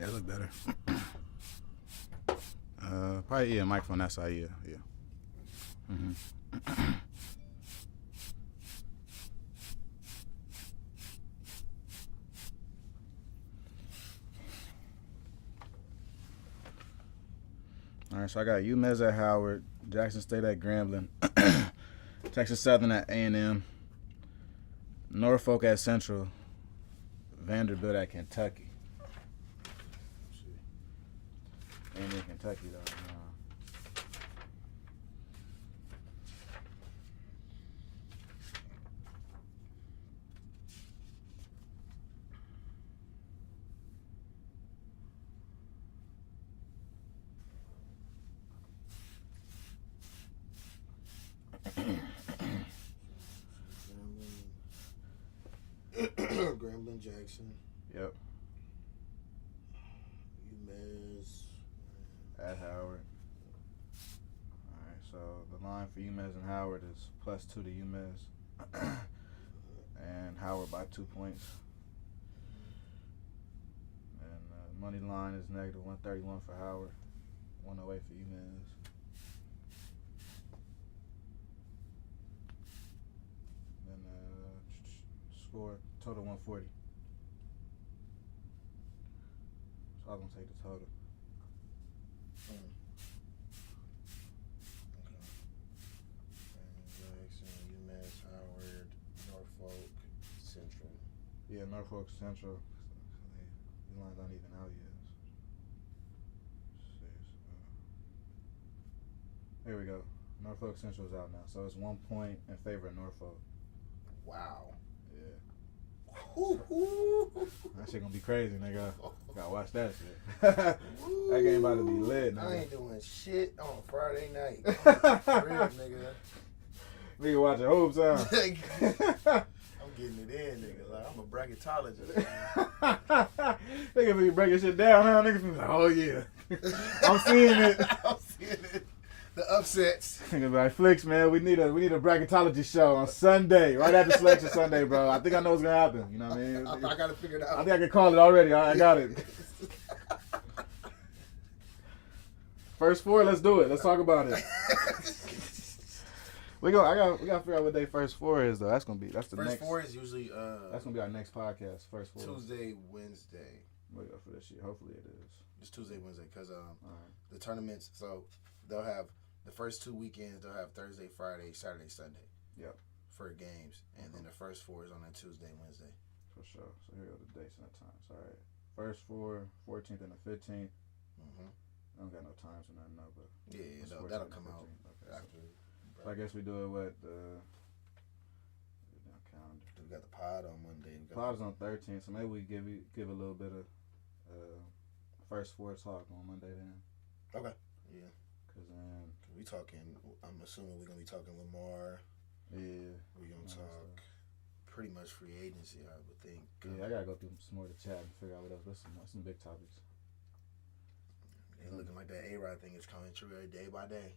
Yeah, it look better. Probably microphone that side. Yeah. Mm-hmm. All right, so I got UMez at Howard, Jackson State at Grambling, Texas Southern at A&M, Norfolk at Central, Vanderbilt at Kentucky. And in Kentucky though. Grambling, Jackson. Yep. UMass at Howard. All right, so the line for UMass and Howard is +2 to UMass, and Howard by 2 points. And money line is -131 for Howard, 108 for UMass. Then score total 140. So I'm gonna take the total. Okay. Jackson, UMass, Howard, Norfolk, Central. Yeah, Norfolk Central. The lines aren't even out yet. Here we go. Norfolk Central is out now, so it's 1 point in favor of Norfolk. Wow. Yeah. Ooh. That shit gonna be crazy, nigga. Gotta watch that shit. That game about to be lit, nigga. I ain't doing shit on Friday night. For real, nigga. Nigga watching hoops, huh? I'm getting it in, nigga. Like, I'm a bracketologist. Nigga be breaking shit down, huh? Nigga be like, oh yeah. I'm seeing it. I'm seeing it. The upsets. Nigga be like, Flicks, man, we need a bracketology show on Sunday, right after Selection Sunday, bro. I think I know what's gonna happen. You know what I mean? I gotta figure it out. I think I can call it already. I got it. First four, let's do it. Let's talk about it. We gotta figure out what day first four is though. That's the first next. First four is usually that's gonna be our next podcast. First four. Tuesday, Wednesday. Wait up for this shit. Hopefully it is. It's Tuesday, Wednesday, because right. The tournaments. So they'll have the first 2 weekends. They'll have Thursday, Friday, Saturday, Sunday. Yep. For games, and then the first four is on a Tuesday, Wednesday. For sure. So here are the dates and the times. All right. First four, 14th and the 15th. Mm-hmm. I don't got no times or nothing, no, but yeah, that'll come out okay, after. So I guess we do it with the calendar. We got the pod on Monday. Pod is on 13th, so maybe we give a little bit of first four talk on Monday then. Okay. Yeah. Cause then we talking. I'm assuming we're gonna be talking Lamar. Yeah. We're gonna talk pretty much free agency, I would think. Yeah, I gotta go through some more of the chat and figure out what else. What's some big topics. It's looking like that A-Rod thing is coming true day by day.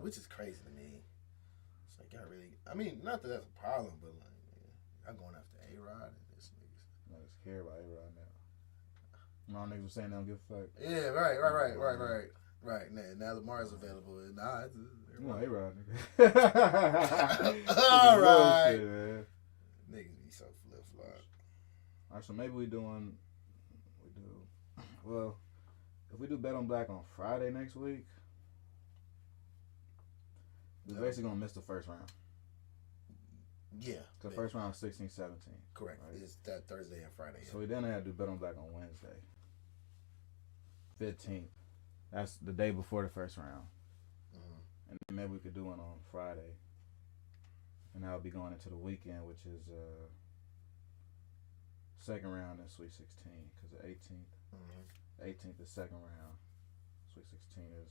Which is crazy to me. It's like, y'all really... I mean, not that that's a problem, but like, y'all going after A-Rod and this niggas. I just care about A-Rod now. My niggas were saying they don't give a fuck. Yeah, right. Now Lamar's available. Nah, it's... You know A-Rod, nigga. All right. Shit, niggas be so flip-flop. All right, so maybe well, if we do Bet on Black on Friday next week, we're basically going to miss the first round. Yeah. The first round is 16, 17. Correct. Right? It's that Thursday and Friday. Yeah. So we then had to do Bet on Black on Wednesday. 15th. That's the day before the first round. Mm-hmm. And then maybe we could do one on Friday. And that'll be going into the weekend, which is second round in Sweet 16. Because the 18th. Mm-hmm. 18th is second round. Sweet 16 is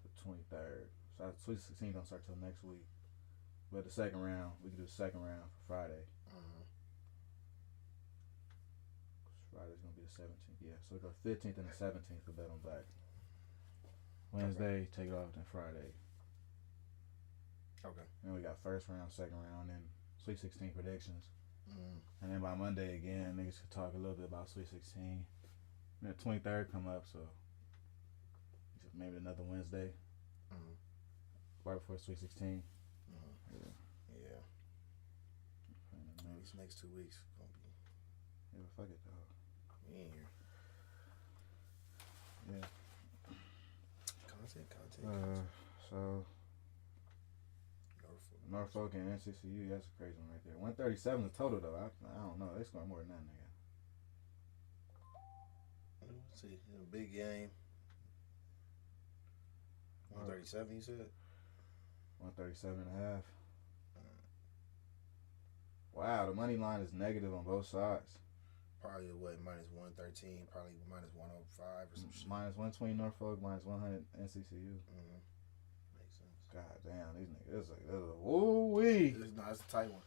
the 23rd. So Sweet 16 don't start till next week. But the second round, we can do the second round for Friday. Mm-hmm. Friday's gonna be the 17th. Yeah, so we go 15th and the 17th for Bet on Black. Wednesday, take it off, then Friday. Okay. And we got first round, second round, and Sweet 16 predictions. And then by Monday again, niggas could talk a little bit about Sweet 16. And the 23rd come up, so maybe another Wednesday. Right before Sweet 16. Yeah. These next 2 weeks gonna be. Yeah, fuck it though. We in here. Yeah. Content. So Norfolk and NCCU, that's a crazy one right there. 137 is total though. I don't know. They scoring more than that, nigga. Let's see, in a big game. 137, you said? 137 and a half. Wow, the money line is negative on both sides. Probably what, minus 113, probably minus 105 or some shit. Minus 120 Norfolk, minus 100 NCCU. Makes sense. God damn, these niggas. It's a woo-wee. It's a tight one.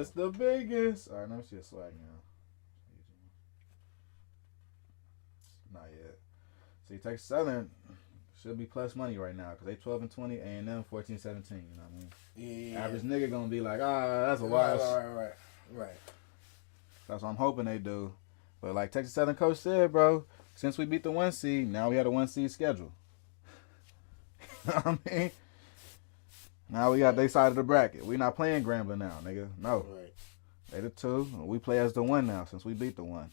It's the biggest. All right, let me see a SWAC now. Not yet. See, Texas Southern should be plus money right now because they 12-20, A&M 14-17. You know what I mean? Yeah. Average nigga gonna be like, that's a wash. Right. That's what I'm hoping they do. But like Texas Southern coach said, bro, since we beat the 1 seed, now we had a 1 seed schedule. You know what I mean? Now we got their side of the bracket. We not playing Grambling now, nigga. No. Right. They the 2. We play as the 1 now since we beat the 1.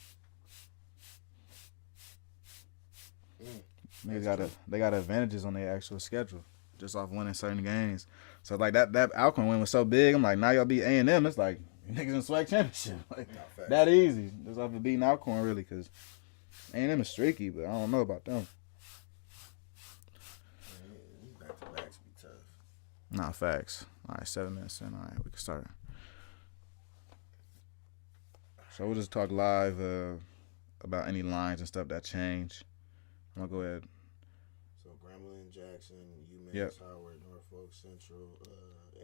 Niggas they got advantages on their actual schedule just off winning certain games. So like that Alcorn win was so big. I'm like, now y'all beat A&M. It's like niggas in SWAC championship. Like that easy. Just off of beating Alcorn really, because A&M is streaky, but I don't know about them. Back-to-backs be tough. Nah, facts. All right, 7 minutes in. All right, we can start. So we'll just talk live about any lines and stuff that change. I'm gonna go ahead. So Grambling, Jackson, UMass, Howard, Norfolk, Central,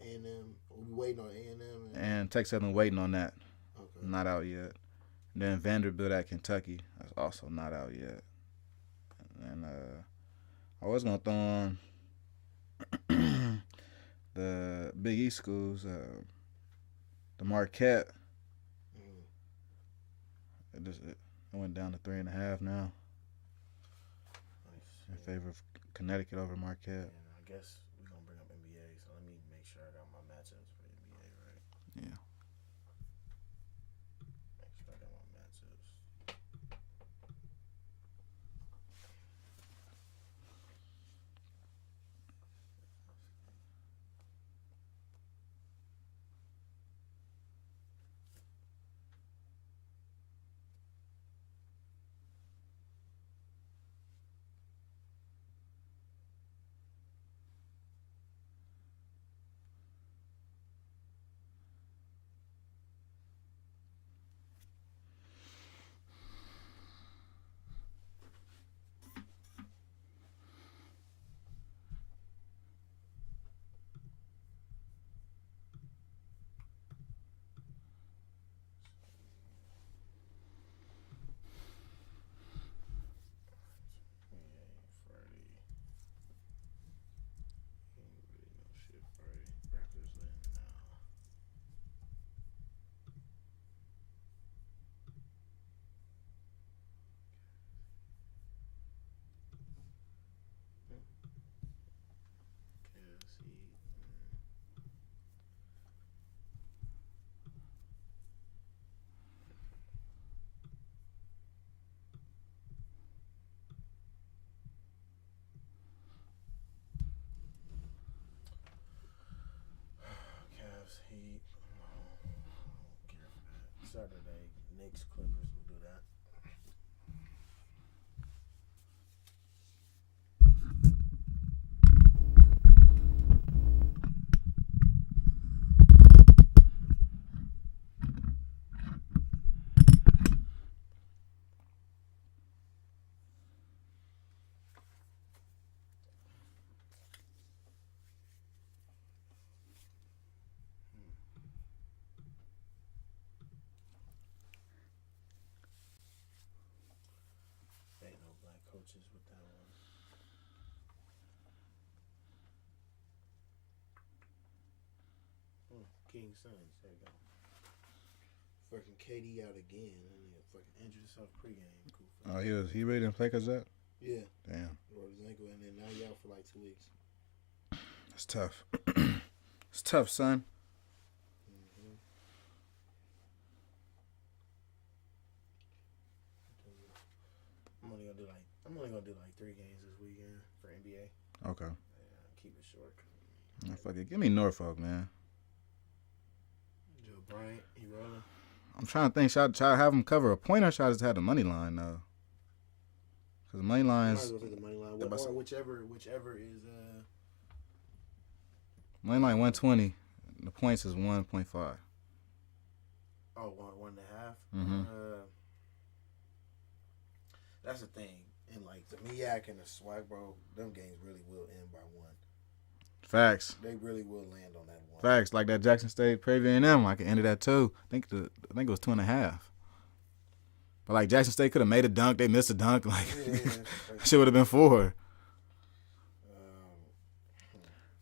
A&M. We waiting on A&M. And Texas Southern waiting on that. Okay. Not out yet. And then Vanderbilt at Kentucky. That's also not out yet. And I was gonna throw on the Big East schools. The Marquette. It went down to 3.5 now. In favor of Connecticut over Marquette. And I guess we're going to bring up NBA, so let me make sure I got my matchups for NBA, right? Yeah. Make sure I got my matchups. Saturday, Knicks, Clippers, we'll do that. Ain't no black coaches with that one. King Suns, there you go. fucking KD out again. He fucking injured himself pregame. Oh, he really didn't play because of that? Yeah. Damn. Broke his ankle, and then now he out for like 2 weeks. It's tough. It's tough, son. Mm-hmm. I'm only gonna do like 3 games this weekend for NBA. Okay. Yeah, keep it short. Fuck it. Give me Norfolk, man. Joe Bryant, he rolling. I'm trying to think. Should I have him cover a point or should I just have the money line, though? Because the money line Might as is... well take the money line, or whichever is. Money line 120. The points is 1.5. Oh, 1.5. Mm-hmm. That's the thing. And like the MEAC and the SWAC, bro, them games really will end by 1. Facts. They really will land on that 1. Facts. Like that Jackson State Prairie A&M, I could end it at 2. I think it was 2.5. But like Jackson State could have made a dunk, they missed a dunk. Like shit would have been 4.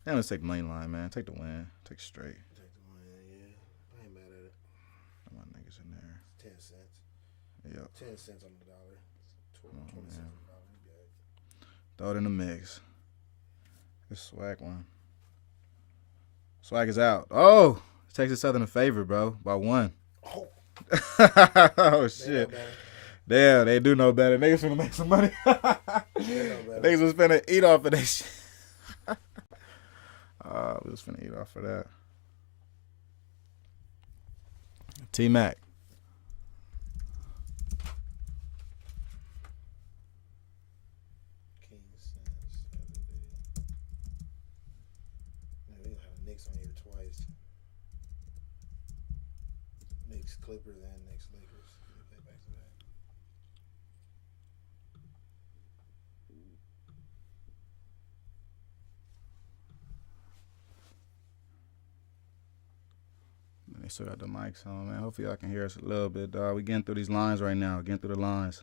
Yeah, let's take the money line, man. Take the win. Take it straight. Take the win, yeah. I ain't mad at it. My niggas in there. 10 cents. Yep. 10 cents on the dollar. 20 cents on the dollar. Yeah. Throw it in the mix. This SWAC one. SWAC is out. Oh! Texas Southern a favor, bro. By 1. Oh. Oh, shit. Damn, they do know better. Niggas finna make some money. Niggas was finna eat off of that shit. We was finna eat off of that. T-Mac. Kings Saturday. Man, we gonna have the Knicks on here twice. Knicks Clippers and Knicks Lakers. We play back to back. They still got the mics on, man. Hopefully y'all can hear us a little bit, dog. We getting through these lines right now. Getting through the lines.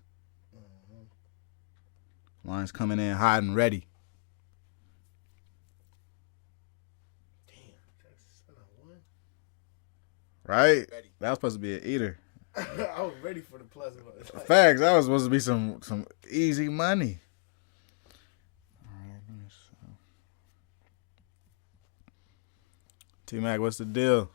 Mm-hmm. Lines coming in hot and ready. Damn, Texas Southern Right? That was supposed to be an eater. won. I was ready for the plus. Like, Facts. That was supposed to be some easy money. T-Mac, what's the deal?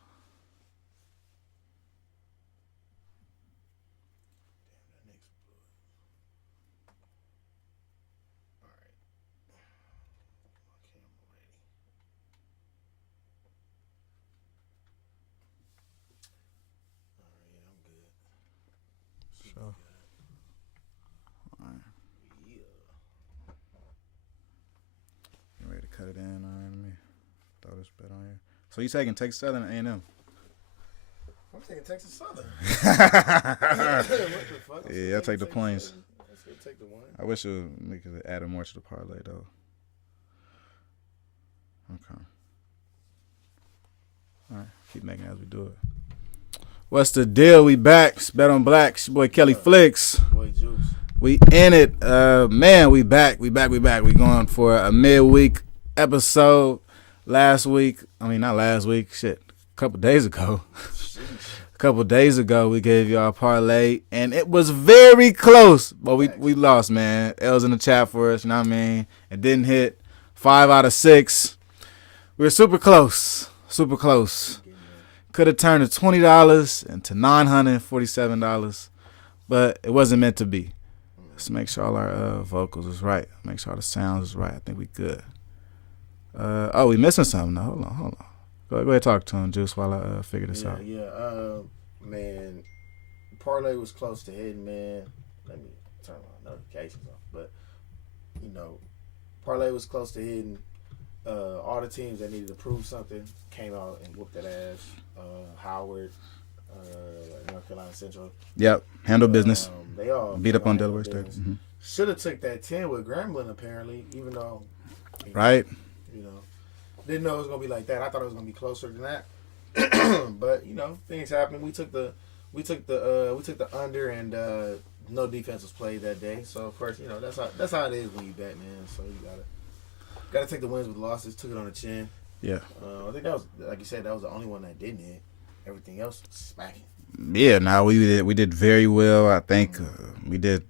Cut it in. All right, let me throw this bet on here. So you taking Texas Southern or A&M? I'm taking Texas Southern. What the fuck? Yeah, I'll take the points. Let's take the 1. I wish we could have added more to the parlay, though. Okay. All right, keep making it as we do it. What's the deal? We back. It's Bet on Black. It's your boy Kelly Flicks. Boy Juice. We in it. Man, we back. We going for a midweek episode. Not last week. Shit. A couple days ago. We gave y'all a parlay, and it was very close. But we lost, man. It was in the chat for us, you know what I mean? It didn't hit 5 out of 6. We were super close. Could have turned the $20 into $947, but it wasn't meant to be. Let's make sure all our vocals is right. Make sure all the sounds is right. I think we good. We missing something. No, hold on. Go ahead, talk to him, Juice, while I figure this out. Yeah. Man, parlay was close to hitting, man. Let me turn my notifications off. But, parlay was close to hitting. All the teams that needed to prove something came out and whooped that ass. Howard, North Carolina Central. Yep, handle business. They all beat up on Delaware State. Mm-hmm. Should have took that 10 with Grambling, apparently, even though. Right. Didn't know it was gonna be like that. I thought it was gonna be closer than that. But things happen. We took the under, and no defense was played that day. So of course, that's how it is when you bet, man. So you gotta take the wins with losses. Took it on the chin. Yeah. I think that was, like you said, that was the only one that didn't hit. everything else was smacking. Yeah, now we did very well. I think we did.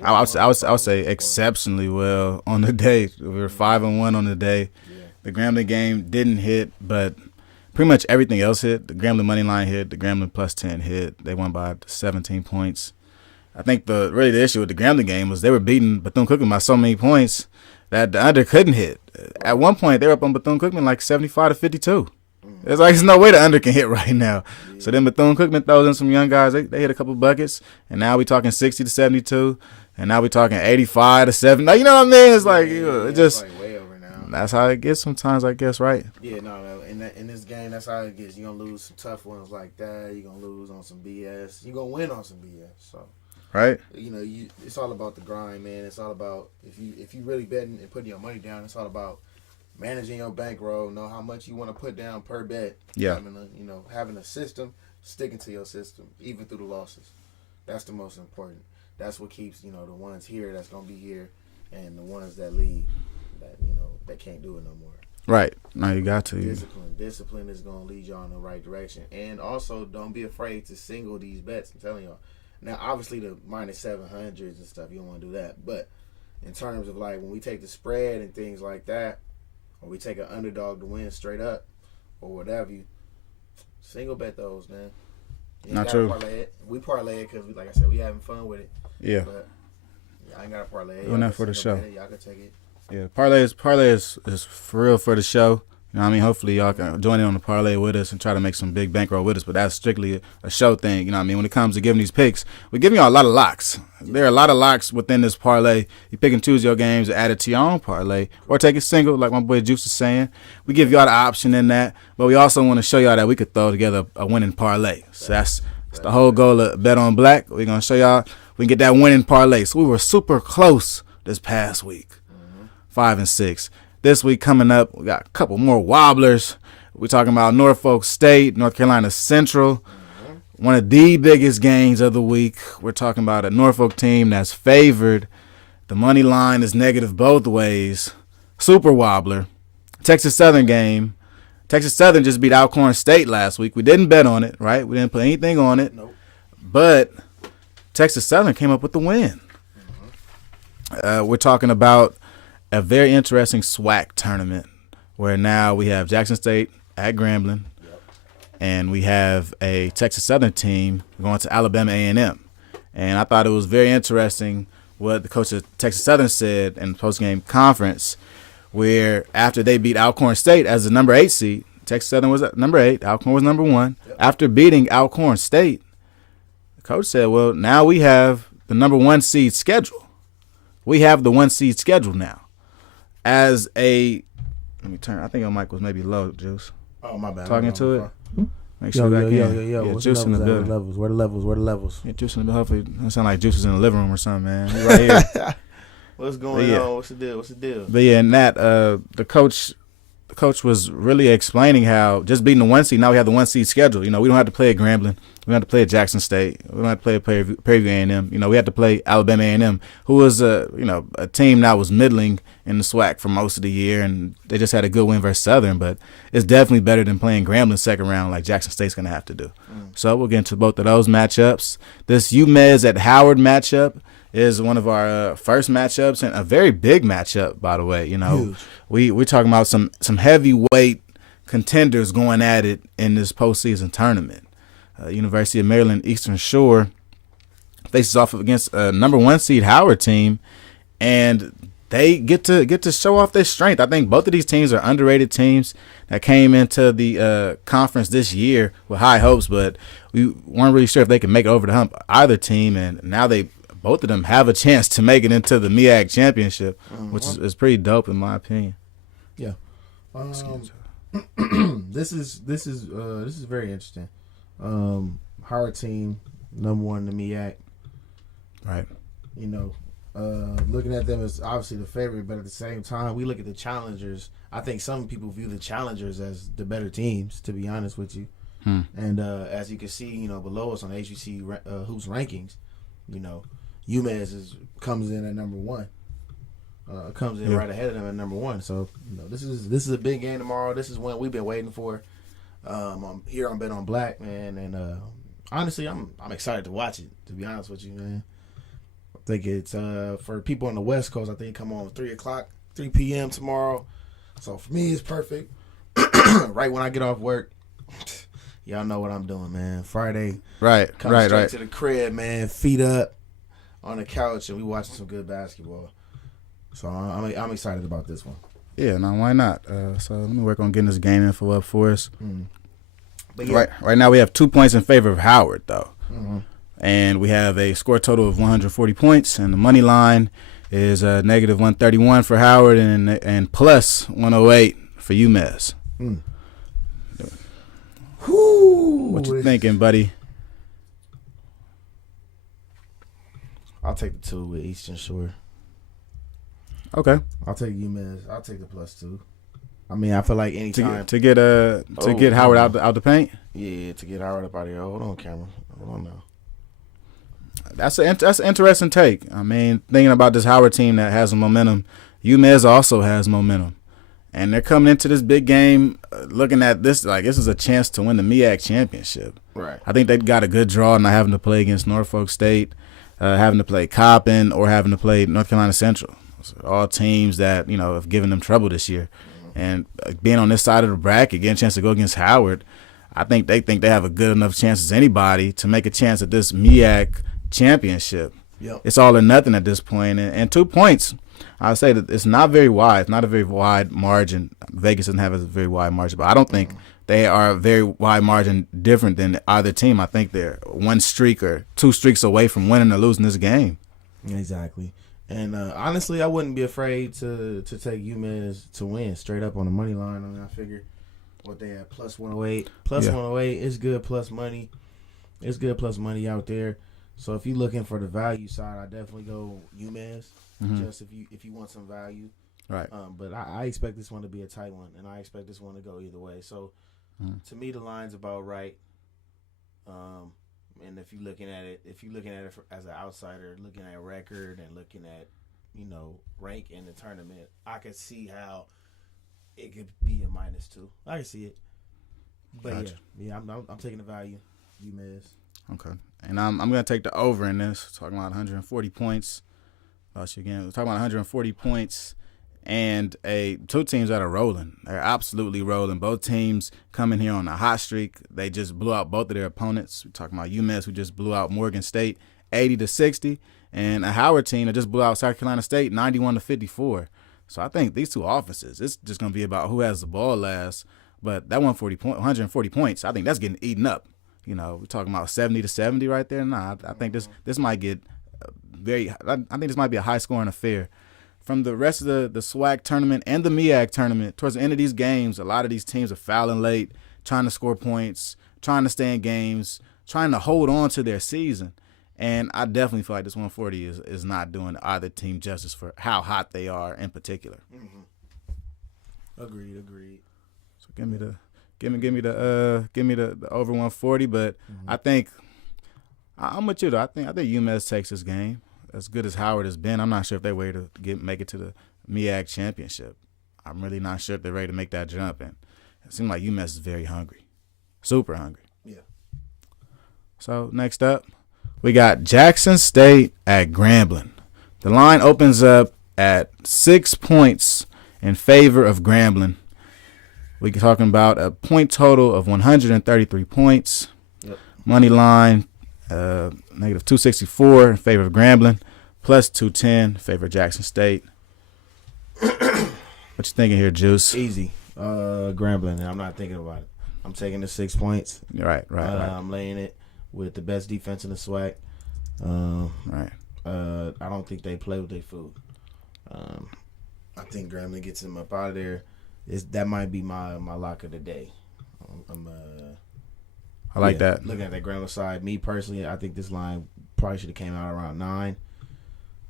I would say exceptionally well on the day. We were 5-1 on the day. Yeah. The Grambling game didn't hit, but pretty much everything else hit. The Grambling money line hit. The Grambling plus 10 hit. They won by 17 points. I think the issue with the Grambling game was they were beating Bethune-Cookman by so many points that the under couldn't hit. At one point, they were up on Bethune-Cookman like 75-52. It's like there's no way the under can hit right now. Yeah. So then Bethune-Cookman throws in some young guys. They hit a couple buckets, and now we talking 60-72. And now we talking 85-7. You know what I mean? It's like it just it's like way over now. That's how it gets sometimes, I guess, right? Yeah, no. In this game, that's how it gets. You're gonna lose some tough ones like that. You're gonna lose on some BS. You're gonna win on some BS. So, right? It's all about the grind, man. It's all about if you really betting and putting your money down. It's all about managing your bankroll. Know how much you want to put down per bet. Yeah. Having a system, sticking to your system even through the losses. That's the most important. That's what keeps, the ones here that's going to be here and the ones that leave that can't do it no more. Right. No, you got to. Discipline is going to lead y'all in the right direction. And also, don't be afraid to single these bets. I'm telling y'all. Now, obviously, the minus 700s and stuff, you don't want to do that. But in terms of, like, when we take the spread and things like that, or we take an underdog to win straight up or whatever, you single bet those, man. Not true. Parlay it. We parlay it because, like I said, we having fun with it. Yeah. But I ain't got to parlay it. Doing that for the show. Y'all can take it. Yeah, parlay is for real for the show. You know what I mean? Hopefully y'all can join in on the parlay with us and try to make some big bankroll with us, but that's strictly a show thing. You know what I mean? When it comes to giving these picks, we're giving y'all a lot of locks. There are a lot of locks within this parlay. You pick and choose your games, add it to your own parlay, or take it single, like my boy Juice is saying. We give y'all the option in that, but we also want to show y'all that we could throw together a winning parlay. So that's the whole goal of Bet on Black. We're going to show y'all we can get that winning parlay. So we were super close this past week, 5-6. This week coming up, we got a couple more wobblers. We're talking about Norfolk State, North Carolina Central, one of the biggest games of the week. We're talking about a Norfolk team that's favored. The money line is negative both ways. Super wobbler. Texas Southern game. Texas Southern just beat Alcorn State last week. We didn't bet on it, right? We didn't put anything on it. Nope. But Texas Southern came up with the win. We're talking about a very interesting SWAC tournament where now we have Jackson State at Grambling, and we have a Texas Southern team going to Alabama A&M. And I thought it was very interesting what the coach of Texas Southern said in the post-game conference, where after they beat Alcorn State as the number 8 seed, Texas Southern was at number 8, Alcorn was number 1. Yep. After beating Alcorn State, the coach said, well, now we have the number 1 seed schedule. We have the 1 seed schedule now. As a, let me turn. I think your mic was maybe low, Juice. Oh, my bad. Talking to it. Make sure that Yo. Yeah, What's Juice in the building. Where the levels? Yeah, Juice in the building. Hopefully, it sound like Juice is in the living room or something, man. He right here. What's going on? What's the deal? But yeah, and that the coach was really explaining how just beating the 1 seed, now we have the 1 seed schedule. We don't have to play at Grambling. We don't have to play at Jackson State. We don't have to play at Prairie View A&M. We have to play Alabama A&M, who was a team that was middling in the SWAC for most of the year, and they just had a good win versus Southern. But it's definitely better than playing Grambling second round like Jackson State's going to have to do. So we'll get into both of those matchups. This UMez at Howard matchup is one of our first matchups, and a very big matchup, by the way. Huge. We're talking about some heavyweight contenders going at it in this postseason tournament. University of Maryland Eastern Shore faces off against a number 1 seed Howard team, and they get to show off their strength. I think both of these teams are underrated teams that came into the conference this year with high hopes, but we weren't really sure if they could make it over the hump, either team, and now both of them have a chance to make it into the MEAC championship, which is pretty dope in my opinion. Yeah. This is very interesting. Howard team, number 1 in the MEAC. Right. Looking at them as obviously the favorite, but at the same time, we look at the challengers. I think some people view the challengers as the better teams, to be honest with you. And as you can see, below us on HBC Hoops rankings, UMez comes in at number 1. Comes in right ahead of them at number 1. So this is a big game tomorrow. This is one we've been waiting for. I'm here on Bet on Black, man, and honestly, I'm excited to watch it. To be honest with you, man, I think it's for people on the West Coast. I think it come on 3 p.m. tomorrow. So for me, it's perfect. Right when I get off work, y'all know what I'm doing, man. Friday, Right, come straight to the crib, man. Feet up on the couch, and we watching some good basketball. So I'm excited about this one. Yeah, no, why not? So let me work on getting this game info up for us. But yeah. Right now we have 2 points in favor of Howard, though. Mm-hmm. And we have a score total of 140 points, and the money line is negative 131 for Howard and plus 108 for UMass. What you thinking, buddy? I'll take the 2 with Eastern Shore. Okay. I'll take UMass. I'll take the +2. I mean, I feel like anytime to get Howard out the paint. Yeah, to get Howard up out of here. Hold on, camera. Hold on now. That's an interesting take. I mean, thinking about this Howard team that has some momentum, UMass also has momentum, and they're coming into this big game looking at this like this is a chance to win the MEAC championship. Right. I think they've got a good draw, not having to play against Norfolk State, having to play Coppin, or having to play North Carolina Central. So all teams that have given them trouble this year, and being on this side of the bracket, getting a chance to go against Howard, I think they have a good enough chance as anybody to make a chance at this MEAC championship. Yep. It's all or nothing at this point, and 2 points. I would say that it's not very wide. It's not a very wide margin. Vegas doesn't have a very wide margin, but I don't think they are a very wide margin different than either team. I think they're 1 streak or 2 streaks away from winning or losing this game. Exactly. And honestly, I wouldn't be afraid to take UMass to win straight up on the money line. I mean, I figure what they have plus 108. Plus 108 is good plus money. It's good plus money out there. So if you're looking for the value side, I definitely go UMass. Just if you want some value. Right. But I expect this one to be a tight one, and I expect this one to go either way. So to me, the line's about right. And if you're looking at it, as an outsider, looking at record and looking at, rank in the tournament, I could see how it could be a -2. I can see it. But gotcha. I'm taking the value. UMass. Okay. And I'm going to take the over in this. We're talking about 140 points. We're talking about 140 points and 2 teams that are rolling. They're absolutely rolling. Both teams coming here on a hot streak. They just blew out both of their opponents. We're talking about UMass, who just blew out Morgan State 80-60, and a Howard team that just blew out South Carolina State 91-54. So I think these 2 offenses, it's just going to be about who has the ball last. But that 140 points, I think that's getting eaten up. We're talking about 70-70 right there. Nah, I think this might get I think this might be a high-scoring affair. From the rest of the SWAC tournament and the MEAC tournament, towards the end of these games, a lot of these teams are fouling late, trying to score points, trying to stay in games, trying to hold on to their season. And I definitely feel like this 140 is not doing either team justice for how hot they are in particular. Agreed. So give me the over 140. But I think I'm with you though. I think UMass takes this game. As good as Howard has been, I'm not sure if they're ready to make it to the MEAC championship. I'm really not sure if they're ready to make that jump. And it seems like UMass is very hungry, super hungry. Yeah. So next up, we got Jackson State at Grambling. The line opens up at 6 points in favor of Grambling. We're talking about a point total of 133 points. Yep. Money line, negative 264 in favor of Grambling, plus 210 in favor of Jackson State. What you thinking here, Juice? Easy. Grambling. I'm not thinking about it. I'm taking the 6 points. Right. I'm laying it with the best defense in the SWAC. Right. I don't think they play with their food. I think Grambling gets them up out of there. That might be my lock of the day. I like that. Looking at that Grambling side, me personally, I think this line probably should have came out around 9.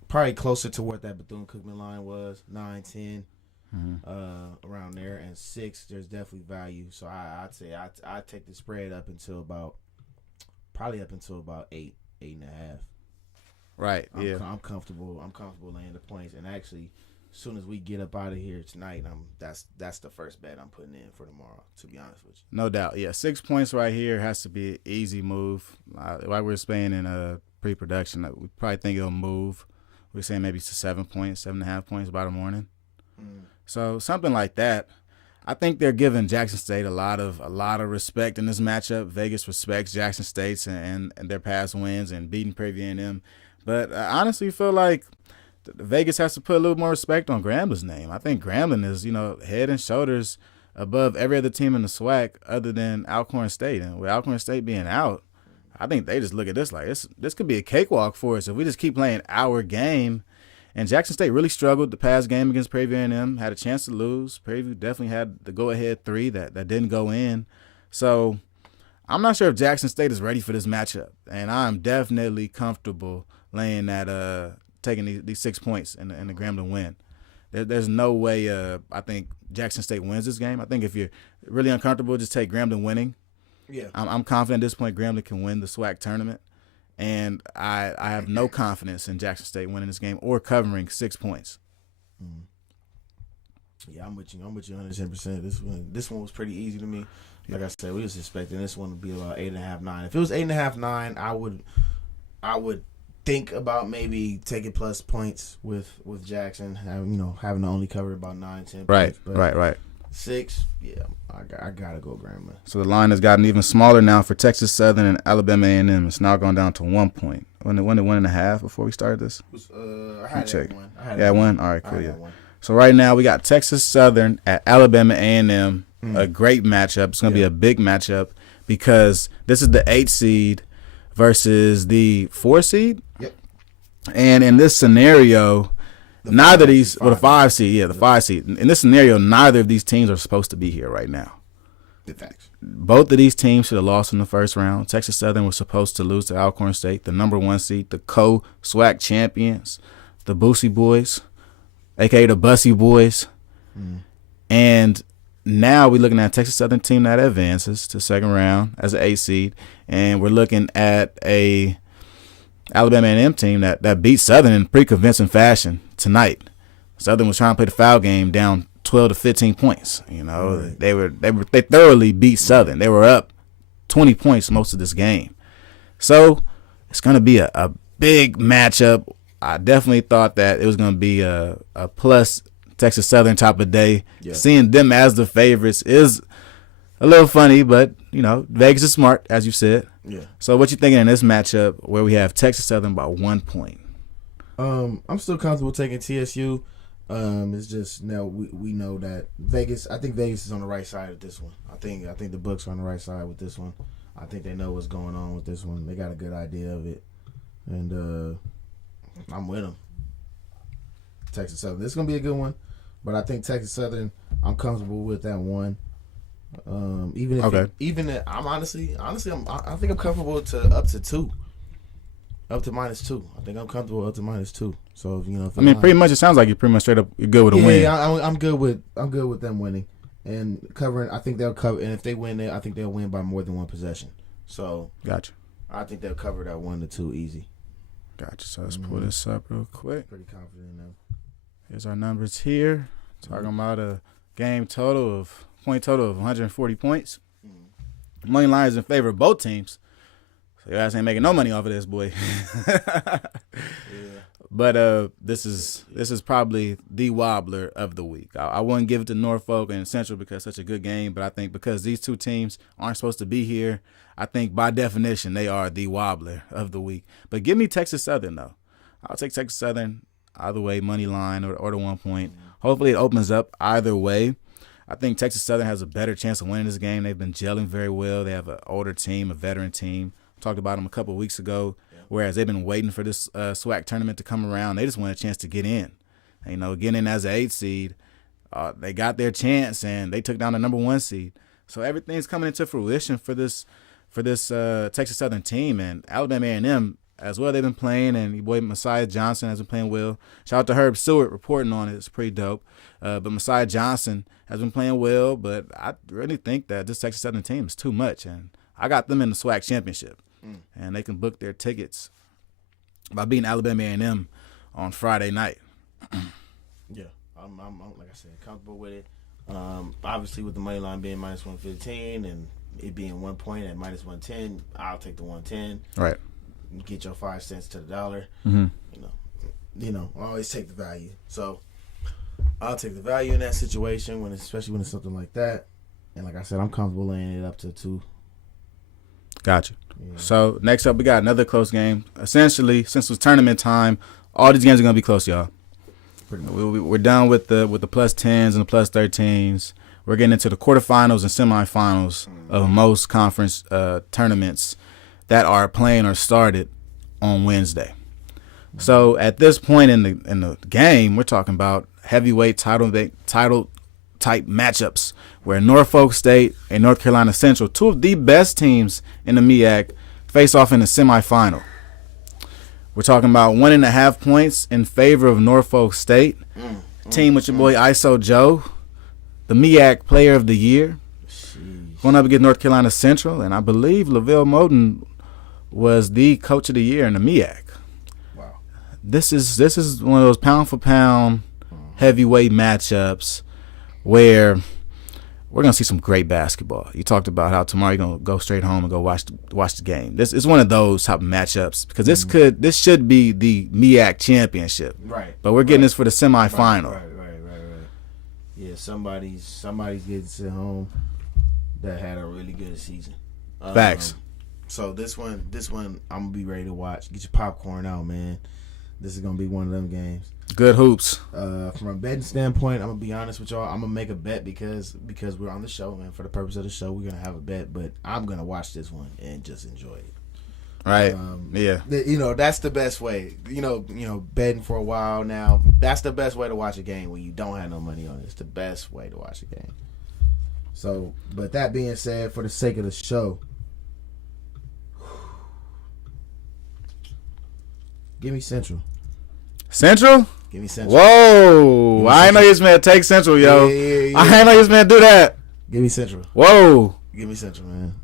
Probably closer to what that Bethune-Cookman line was, 9, 10, around there. And 6, there's definitely value. So I'd say I'd take the spread up until about 8, 8.5. Right. I'm comfortable laying the points. And actually, as soon as we get up out of here tonight, that's the first bet I'm putting in for tomorrow. To be honest with you, No doubt. Yeah, 6 points right here has to be an easy move. While we're staying in pre-production, we probably think it'll move. We're saying maybe to 7 points, 7.5 points by the morning. So something like that. I think they're giving Jackson State a lot of respect in this matchup. Vegas respects Jackson State's and their past wins and beating Prairie A&M. But I honestly feel like Vegas has to put a little more respect on Grambling's name. I think Grambling is, head and shoulders above every other team in the SWAC other than Alcorn State. And with Alcorn State being out, I think they just look at this like this could be a cakewalk for us if we just keep playing our game. And Jackson State really struggled the past game against Prairie A&M, had a chance to lose. Prairie definitely had the go-ahead 3 that didn't go in. So I'm not sure if Jackson State is ready for this matchup. And I'm definitely comfortable laying that taking these 6 points in the Grambling win. There's no way I think Jackson State wins this game. I think if you're really uncomfortable, just take Grambling winning. Yeah, I'm confident at this point Grambling can win the SWAC tournament. And I have no confidence in Jackson State winning this game or covering 6 points. Yeah, I'm with you 110%. This one was pretty easy to me. Like I said, we was expecting this one to be about 8.5, 9. If it was 8.5, 9, I would think about maybe taking plus points with Jackson. Having to only cover about 9, 10 points. Right. 6, yeah, I gotta go Grambling. So the line has gotten even smaller now for Texas Southern and Alabama A&M. It's now gone down to 1 point. When it 1.5 before we started this? I had check. one. One? All right, cool, yeah. So right now we got Texas Southern at Alabama A&M, a great matchup. It's going to be a big matchup because this is the 8 seed versus the 4 seed. Yep. And in this scenario, the 5 seed. In this scenario, neither of these teams are supposed to be here right now. The facts. Both of these teams should have lost in the first round. Texas Southern was supposed to lose to Alcorn State, the number 1 seed, the co-SWAC champions, the Boosie Boys, a.k.a. the Bussy Boys. And now we're looking at a Texas Southern team that advances to second round as an 8 seed, and we're looking at a Alabama A&M team that beat Southern in pretty convincing fashion tonight. Southern was trying to play the foul game down 12 to 15 points. Right. They thoroughly beat Southern. They were up 20 points most of this game. So it's going to be a big matchup. I definitely thought that it was going to be a plus Texas Southern top of day. Yeah. Seeing them as the favorites is a little funny, but, Vegas is smart, as you said. Yeah. So what you thinking in this matchup where we have Texas Southern by 1 point? I'm still comfortable taking TSU. It's just now we know that Vegas. I think Vegas is on the right side of this one. I think the books are on the right side with this one. I think they know what's going on with this one. They got a good idea of it, and I'm with them. Texas Southern. This is gonna be a good one, but I think Texas Southern. I'm comfortable with that one. I'm honestly, I think I'm comfortable to up to 2. Up to -2. I think I'm comfortable up to -2. So pretty much it sounds like you're pretty much straight up. You're good with a win. Yeah, I'm good with them winning and covering. I think they'll cover, and if they win, I think they'll win by more than 1 possession. So gotcha. I think they'll cover that 1 to 2 easy. Gotcha. So let's pull this up real quick. Pretty confident in them. Here's our numbers here. Talking about a point total of 140 points. Money line is in favor of both teams. So your ass ain't making no money off of this, boy. Yeah. But this is probably the wobbler of the week. I wouldn't give it to Norfolk and Central because it's such a good game, but I think because these two teams aren't supposed to be here, I think by definition they are the wobbler of the week. But give me Texas Southern though. I'll take Texas Southern either way, money line or the 1 point. Hopefully it opens up either way. I think Texas Southern has a better chance of winning this game. They've been gelling very well. They have an older team, a veteran team. Talked about them a couple of weeks ago, whereas they've been waiting for this SWAC tournament to come around. They just want a chance to get in. Getting in as an 8 seed, they got their chance, and they took down the number 1 seed. So everything's coming into fruition for this Texas Southern team. And Alabama A&M as well, they've been playing, and your boy Messiah Johnson has been playing well. Shout out to Herb Stewart reporting on it. It's pretty dope. But Messiah Johnson has been playing well, but I really think that this Texas Southern team is too much, and I got them in the SWAC championship. And they can book their tickets by beating Alabama A&M on Friday night. Yeah, I'm like I said, comfortable with it. Obviously, with the money line being minus 115 and it being 1 point at minus 110, I'll take the 110. Right. Get your 5 cents to the dollar. Mm-hmm. I always take the value. So I'll take the value in that situation especially when it's something like that. And like I said, I'm comfortable laying it up to 2. Gotcha. Yeah. So next up, we got another close game. Essentially, since it's tournament time, all these games are gonna be close, y'all. We're done with the plus 10s and the plus 13s. We're getting into the quarterfinals and semifinals of most conference tournaments that are playing or started on Wednesday. So at this point in the game, we're talking about heavyweight title type matchups where Norfolk State and North Carolina Central, 2 of the best teams in the MEAC, face off in the semifinal. We're talking about 1.5 points in favor of Norfolk State. Team with your boy ISO Joe, the MEAC Player of the Year. Going up against North Carolina Central, and I believe LaVelle Moten was the Coach of the Year in the MEAC. Wow. This is one of those pound for pound heavyweight matchups where we're gonna see some great basketball. You talked about how tomorrow you're gonna go straight home and go watch the game. This is one of those type of matchups because this should be the MEAC championship. Right. But we're getting this for the semifinal. Right. Yeah, somebody's getting sent home that had a really good season. Facts. So this one I'm gonna be ready to watch. Get your popcorn out, man. This is gonna be one of them games. Good hoops. From a betting standpoint, I'm gonna be honest with y'all. I'm gonna make a bet because we're on the show, man. For the purpose of the show, we're gonna have a bet. But I'm gonna watch this one and just enjoy it. Right. Yeah. That's the best way. Betting for a while now. That's the best way to watch a game when you don't have no money on it. It's the best way to watch a game. So, but that being said, for the sake of the show, give me Central. Central? Give me Central. Whoa! I ain't know this man take Central, yo. Yeah. I ain't know this man do that. Give me Central. Whoa! Give me Central, man.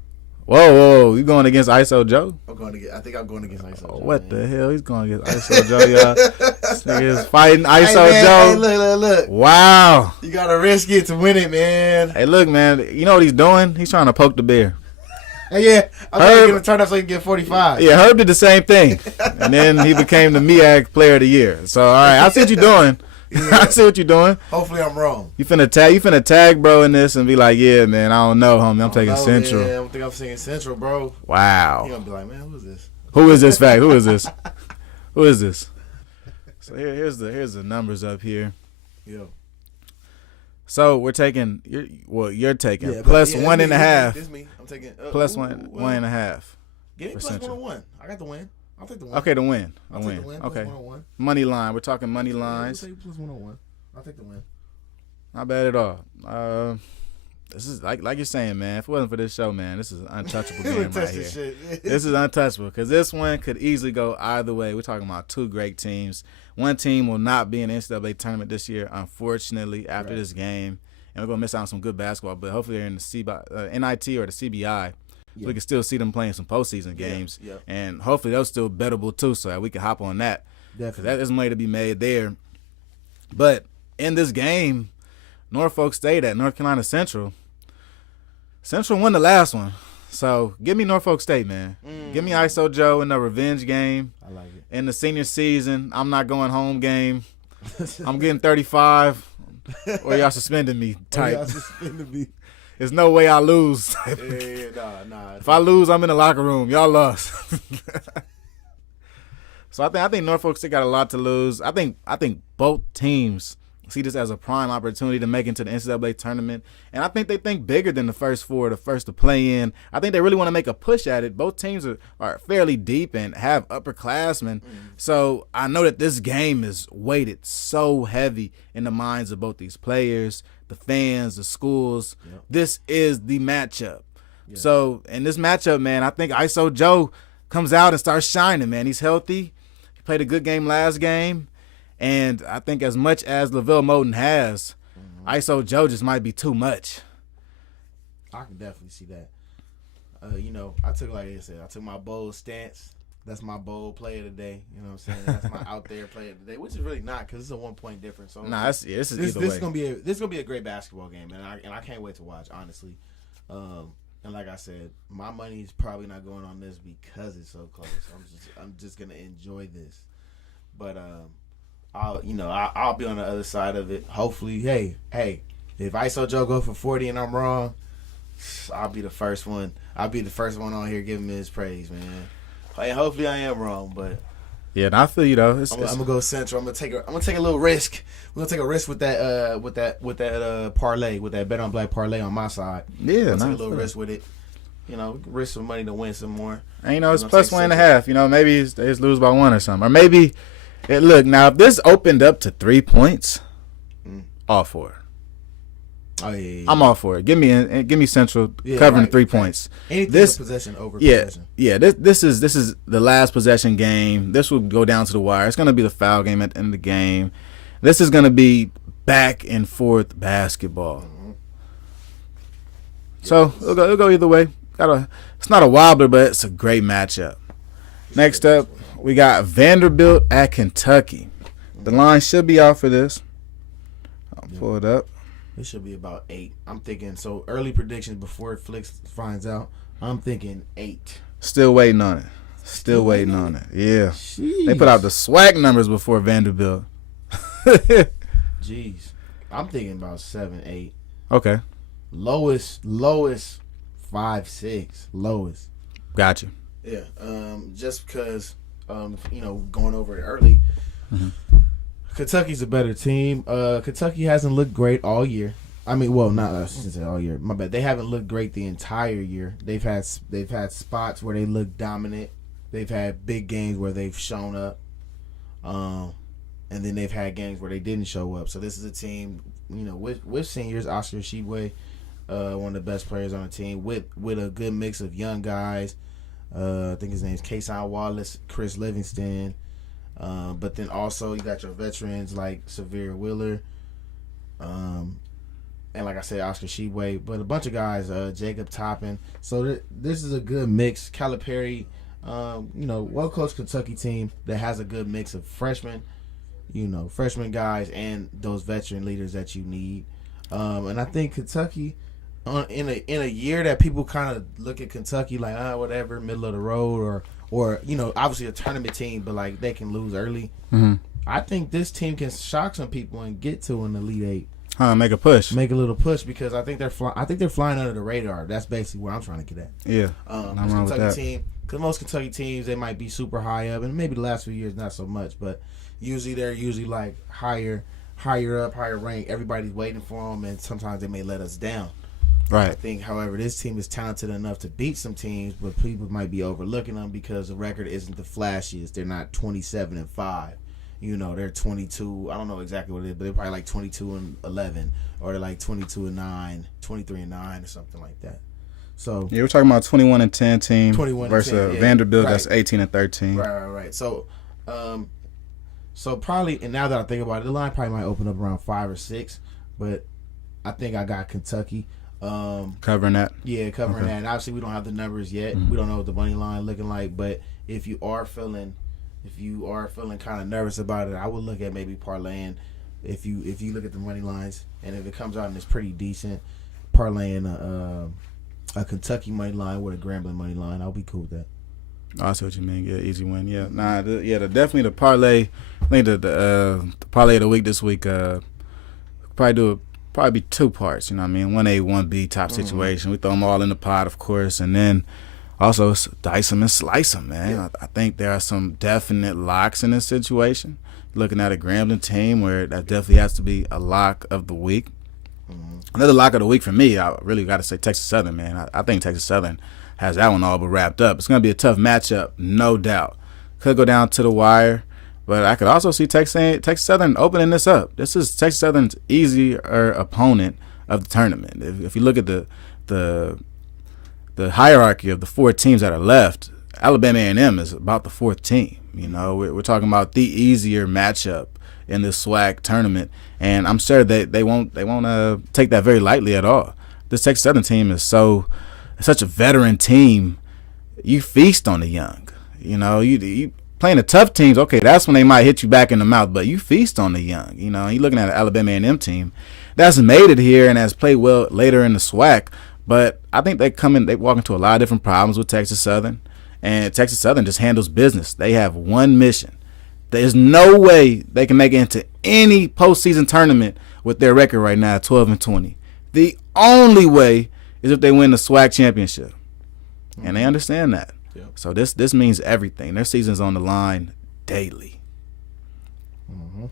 Whoa! You going against ISO Joe? I think I'm going against ISO Joe. What the hell? He's going against ISO Joe, y'all. This nigga is fighting ISO Joe. Hey, look. Wow. You gotta risk it to win it, man. Hey, look, man. You know what he's doing? He's trying to poke the bear. Hey, yeah. I'm going to turn up so he can get 45. Yeah, Herb did the same thing. And then he became the MEAC Player of the Year. So, all right. I see what you're doing. Yeah. I see what you're doing. Hopefully I'm wrong. You finna tag bro in this and be like, yeah, man, I don't know, homie. I'm taking Central. Yeah, I don't think I'm taking Central, bro. Wow. You're going to be like, man, who is this? Who is this fact? Who is this? Who is this? So here's the numbers up here. Yo. So we're taking you're taking plus 1.5. This me. I'm taking plus 1.5. Give me plus Central. 101. I got the win. I'll take the win. Okay, the win. I'll take the win. Plus Okay. 101. Money line. We're talking money lines. I'll take plus 101. I'll take the win. Not bad at all. This is like you're saying, man. If it wasn't for this show, man, this is an untouchable game right here. This is untouchable because this one could easily go either way. We're talking about 2 great teams. One team will not be in the NCAA tournament this year, unfortunately, after this game, and we're gonna miss out on some good basketball. But hopefully, they're in the NIT or the CBI. We can still see them playing some postseason games, and hopefully those still bettable too, so that we can hop on that. Definitely, that is money to be made there. But in this game, Norfolk State at North Carolina Central. Central won the last one, so give me Norfolk State, man. Give me ISO Joe in the revenge game. I like it. In the senior season, I'm not going home game. I'm getting 35, or y'all suspending me type. There's no way I lose. Nah. If I lose, I'm in the locker room. Y'all lost. So I think Norfolk State got a lot to lose. I think both teams see this as a prime opportunity to make it into the NCAA tournament. And I think they think bigger than the first 4, the first to play in. I think they really want to make a push at it. Both teams are fairly deep and have upperclassmen. So I know that this game is weighted so heavy in the minds of both these players, the fans, the schools. This is the matchup. So in this matchup, man, I think ISO Joe comes out and starts shining, man. He's healthy. He played a good game last game. And I think as much as LaVelle Moten has, ISO Joe just might be too much. I can definitely see that. I took, like I said, my bold stance. That's my bold play of the day. You know what I'm saying? That's my out there play of the day, which is really not because it's a 1 point difference. So this is either way. This is gonna be a great basketball game, and I can't wait to watch. Honestly, and like I said, my money is probably not going on this because it's so close. I'm just gonna enjoy this, but I'll be on the other side of it. Hopefully, hey, if ISO Joe go for 40 and I'm wrong, I'll be the first one. I'll be the first one on here giving me his praise, man. Hey, hopefully I am wrong, but yeah, and I feel you though. I'm gonna go Central. I'm gonna take a little risk. We're gonna take a risk with that parlay, with that bet on black parlay on my side. Yeah, take a little risk with it. You know, risk some money to win some more. And it's plus 1.5. You know, maybe they just lose by 1 or something, or maybe look now. If this opened up to 3 points, all for it. Oh yeah. I'm all for it. Give me Central covering 3 points. Anything this possession over possession. Yeah. This is the last possession game. This will go down to the wire. It's gonna be the foul game at the end of the game. This is gonna be back and forth basketball. Mm-hmm. So it'll go either way. It's not a wobbler, but it's a great matchup. Next up, we got Vanderbilt at Kentucky. The line should be out for this. I'll pull it up. It should be about 8. I'm thinking, so early predictions before Flicks finds out, I'm thinking 8. Still waiting on it. Still waiting on it. Yeah. Jeez. They put out the SWAC numbers before Vanderbilt. Jeez. I'm thinking about 7, 8. Okay. Lowest 5, 6. Lowest. Gotcha. Yeah. Just because, going over it early. Mm-hmm. Kentucky's a better team. Kentucky hasn't looked great all year. I mean, well, not I shouldn't say all year. My bad. They haven't looked great the entire year. They've had spots where they look dominant. They've had big games where they've shown up, and then they've had games where they didn't show up. So this is a team, with seniors, Oscar Tshiebwe, one of the best players on the team, with a good mix of young guys. I think his name's Kason Wallace, Chris Livingston. But then also you got your veterans like Severe Wheeler, and like I said, Oscar Tshiebwe, but a bunch of guys, Jacob Toppin. So this is a good mix. Calipari, well-coached Kentucky team that has a good mix of freshman guys and those veteran leaders that you need. And I think Kentucky, in a year that people kind of look at Kentucky like whatever, middle of the road or obviously a tournament team, but like they can lose early. Mm-hmm. I think this team can shock some people and get to an Elite 8. Make a push. Make a little push because I think they're flying under the radar. That's basically where I'm trying to get at. Yeah. I'm wrong with that. Because most Kentucky teams, they might be super high up, and maybe the last few years not so much, but usually they're like higher up, higher rank. Everybody's waiting for them, and sometimes they may let us down. Right. I think, however, this team is talented enough to beat some teams, but people might be overlooking them because the record isn't the flashiest. They're not 27-5. They're 22. I don't know exactly what it is, but they're probably like 22-11, or they're like 22-9, 23-9, or something like that. So yeah, we're talking about 21-10 team 21 versus 10, Vanderbilt. right. That's 18-13. Right. So, probably, and now that I think about it, the line probably might open up around 5 or 6, but I think I got Kentucky. Covering that? Yeah, covering that. And obviously, we don't have the numbers yet. Mm-hmm. We don't know what the money line looking like. But if you are feeling kind of nervous about it, I would look at maybe parlaying. If you look at the money lines, and if it comes out and it's pretty decent, parlaying a Kentucky money line with a Grambling money line, I'll be cool with that. Oh, I see what you mean. Yeah, easy win. Yeah, definitely the parlay. I think the parlay of the week this week. Probably be 2 parts, 1A, 1B type situation. We throw them all in the pot, of course, and then also dice them and slice them, man. Yeah. I think there are some definite locks in this situation. Looking at a Grambling team where that definitely has to be a lock of the week. Mm-hmm. Another lock of the week for me, I really got to say Texas Southern, man. I think Texas Southern has that one all but wrapped up. It's going to be a tough matchup, no doubt. Could go down to the wire. But I could also see Texas Southern opening this up. This is Texas Southern's easier opponent of the tournament. If you look at the hierarchy of the 4 teams that are left, Alabama A&M is about the 4th team. We're talking about the easier matchup in this SWAC tournament, and I'm sure that they won't take that very lightly at all. This Texas Southern team is such a veteran team. You feast on the young. You know, you playing the tough teams, okay, that's when they might hit you back in the mouth, but you feast on the young. You know, you're looking at an Alabama A&M team that's made it here and has played well later in the SWAC, but I think they walk into a lot of different problems with Texas Southern, and Texas Southern just handles business. They have one mission. There's no way they can make it into any postseason tournament with their record right now, 12-20. The only way is if they win the SWAC championship, and they understand that. Yep. So this means everything. Their season's on the line daily. Mm-hmm.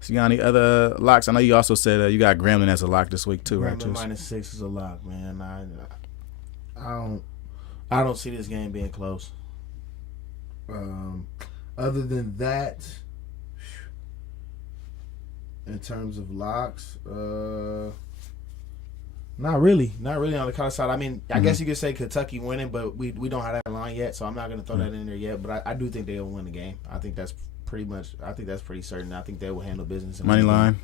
So you got any other locks? I know you also said you got Grambling as a lock this week too, right? Grambling -6 is a lock, man. I don't see this game being close. Other than that, in terms of locks, not really on the college side. I mean, I guess you could say Kentucky winning, but we don't have that line yet, so I'm not going to throw that in there yet. But I do think they'll win the game. I think that's pretty certain. I think they will handle business. Money line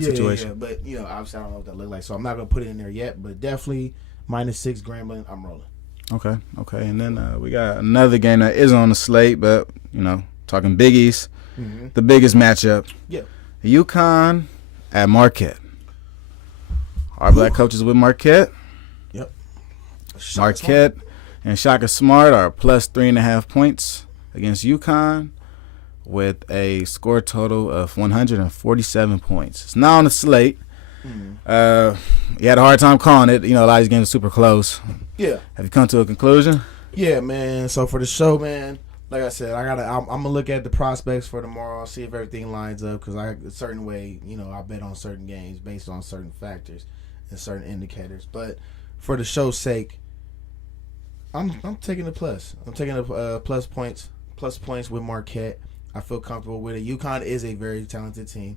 situation. Yeah. But obviously I don't know what that look like, so I'm not going to put it in there yet. But definitely -6 Grambling. I'm rolling. Okay. And then we got another game that is on the slate, but talking biggies, the biggest matchup. Yeah. UConn at Marquette. Our black coaches with Marquette. Yep. Marquette and Shaka Smart are plus 3.5 points against UConn with a score total of 147 points. It's not on the slate. You had a hard time calling it. A lot of these games are super close. Yeah. Have you come to a conclusion? Yeah, man. So for the show, man, like I said, I'm gonna look at the prospects for tomorrow, see if everything lines up, because a certain way, I bet on certain games based on certain factors and certain indicators. But for the show's sake, I'm taking the plus. I'm taking the plus points with Marquette. I feel comfortable with it. UConn is a very talented team,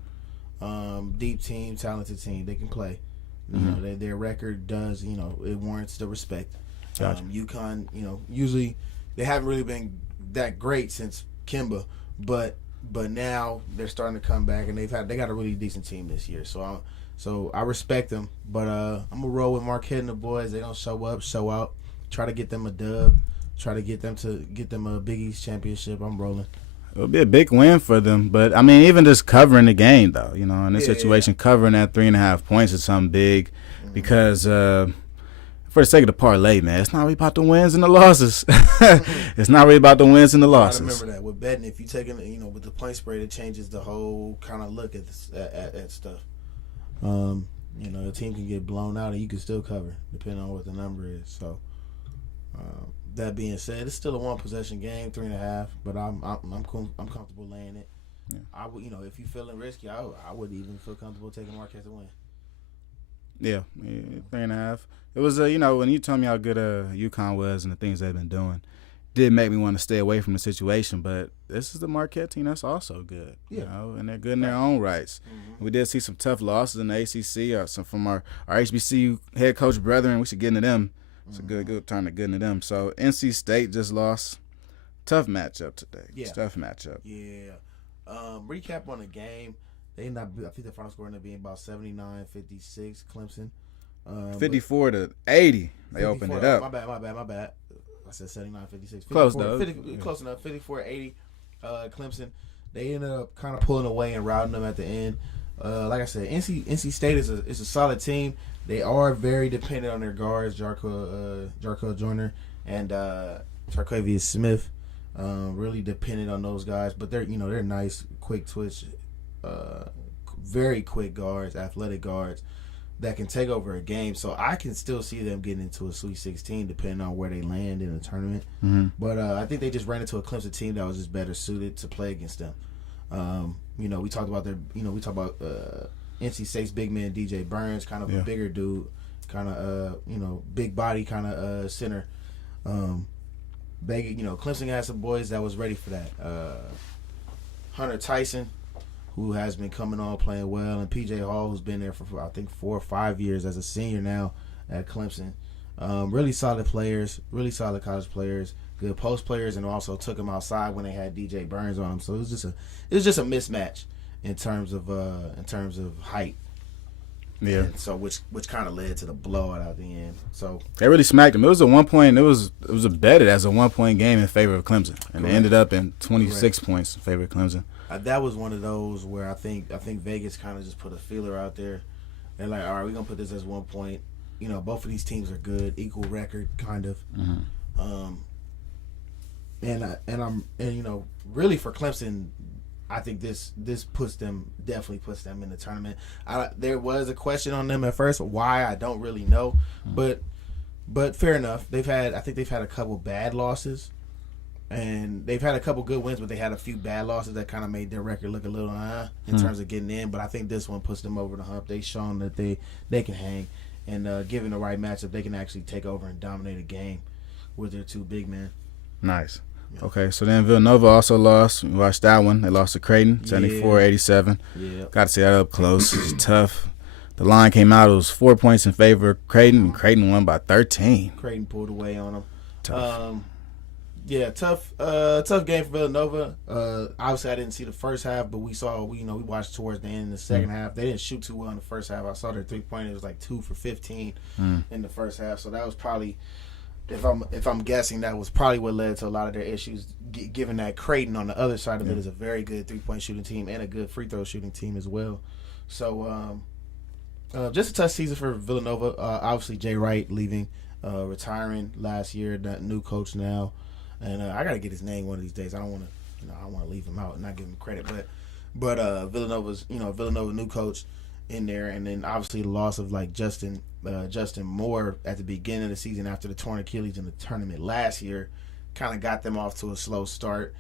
deep team, talented team. They can play. Their record does, it warrants the respect. Gotcha. UConn, usually they haven't really been that great since Kimba, but now they're starting to come back, and they got a really decent team this year. So I respect them, but I'm gonna roll with Marquette and the boys. They don't show up, show out. Try to get them a dub. Try to get them a Big East championship. I'm rolling. It would be a big win for them, but I mean, even just covering the game, though, in this situation, covering that 3.5 points is something big, because for the sake of the parlay, man, it's not really about the wins and the losses. It's not really about the wins and the losses. I remember that with betting. If you taking, with the point spread, it changes the whole kind of look at stuff. The team can get blown out and you can still cover, depending on what the number is. So, that being said, it's still a 1-possession game, 3.5. But I'm comfortable laying it. Yeah. I would, if you're feeling risky, I would even feel comfortable taking Marquette to win. Yeah, 3.5. It was when you told me how good UConn was and the things they've been doing, did make me want to stay away from the situation. But this is the Marquette team that's also good, and they're good in their own rights. We did see some tough losses in the ACC, some from our HBCU head coach brethren. We should get into them. It's a good time to get into them. So NC State just lost. Tough matchup today. Yeah. Tough matchup. Yeah. Recap on the game. I think the final score ended up being about 79-56. Clemson. 54-80. They opened it up. My bad. I said 79-56. Close though. Close enough. 54-80. Clemson. They ended up kind of pulling away and routing them at the end. Like I said, NC State is a solid team. They are very dependent on their guards, Jarko Joyner and Tarquavius Smith. Really dependent on those guys, but they're nice, quick twitch, very quick guards, athletic guards that can take over a game. So I can still see them getting into a Sweet 16 depending on where they land in the tournament. But I think they just ran into a Clemson team that was just better suited to play against them. We talked about NC State's big man DJ Burns, kind of a bigger dude, kind of big body kind of center. Clemson had some boys that was ready for that. Hunter Tyson, who has been coming on playing well, and PJ Hall, who's been there for I think 4 or 5 years as a senior now at Clemson. Really solid players, really solid college players, good post players, and also took them outside when they had DJ Burns on them. So it was just a mismatch in terms of height. Yeah. And so which kind of led to the blowout at the end. So they really smacked them. It was a 1 point. It was betted as a 1 point game in favor of Clemson, and it ended up in 26 points in favor of Clemson. That was one of those where I think Vegas kind of just put a feeler out there. They're like, all right, we're gonna put this as 1 point. Both of these teams are good, equal record, kind of. Mm-hmm. And really for Clemson, I think this definitely puts them in the tournament. There was a question on them at first, why I don't really know, but fair enough. I think they've had a couple bad losses, and they've had a couple good wins, but they had a few bad losses that kind of made their record look a little in terms of getting in. But I think this one puts them over the hump. They've shown that they can hang, and given the right matchup, they can actually take over and dominate a game with their two big men. Nice. Yeah. Okay, so then Villanova also lost. We watched that one. They lost to Creighton, 74-87. Yeah. Got to see that up close. It was tough. The line came out. It was 4 points in favor of Creighton, and Creighton won by 13. Creighton pulled away on them. Tough. Tough game for Villanova. Obviously, I didn't see the first half, but we watched towards the end in the second half. They didn't shoot too well in the first half. I saw their 3-pointer. It was like 2 for 15 in the first half. So that was probably, if I'm guessing, that was probably what led to a lot of their issues. Given that Creighton on the other side of it is a very good 3-point shooting team and a good free throw shooting team as well. So just a tough season for Villanova. Obviously, Jay Wright leaving, retiring last year. That new coach now. And I gotta get his name one of these days. I don't want to leave him out and not give him credit. But Villanova's Villanova new coach in there, and then obviously the loss of like Justin Moore at the beginning of the season after the torn Achilles in the tournament last year, kind of got them off to a slow start.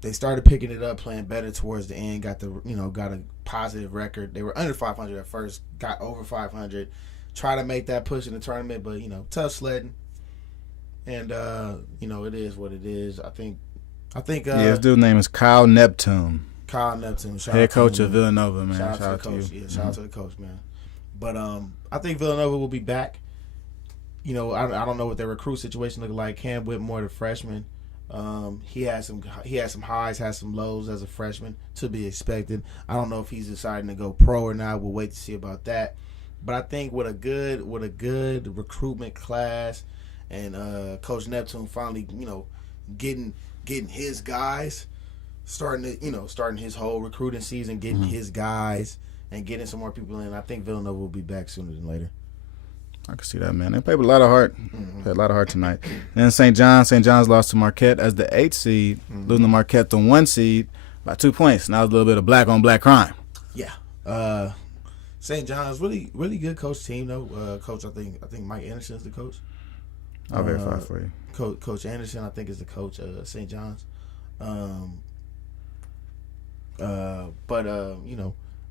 They started picking it up, playing better towards the end. Got a positive record. They were under 500 at first, got over 500. Try to make that push in the tournament, but tough sledding. And it is what it is. I think. His dude's name is Kyle Neptune. Head coach of Villanova, man. Shout out to the coach. Yeah, shout out to the coach, man. But I think Villanova will be back. I don't know what their recruit situation looked like. Cam Whitmore, the freshman, he had some highs, has some lows as a freshman, to be expected. I don't know if he's deciding to go pro or not. We'll wait to see about that. But I think with a good recruitment class. And Coach Neptune finally, getting his guys, starting his whole recruiting season, getting his guys, and getting some more people in. I think Villanova will be back sooner than later. I can see that, man. They played with a lot of heart. Played a lot of heart tonight. Then St. John's lost to Marquette as the 8th seed, losing to Marquette the 1 seed by 2 points. Now a little bit of black on black crime. Yeah. St. John's really good coach team though. Coach, I think Mike Anderson is the coach. I'll verify for you. Coach Anderson, I think, is the coach of St. John's.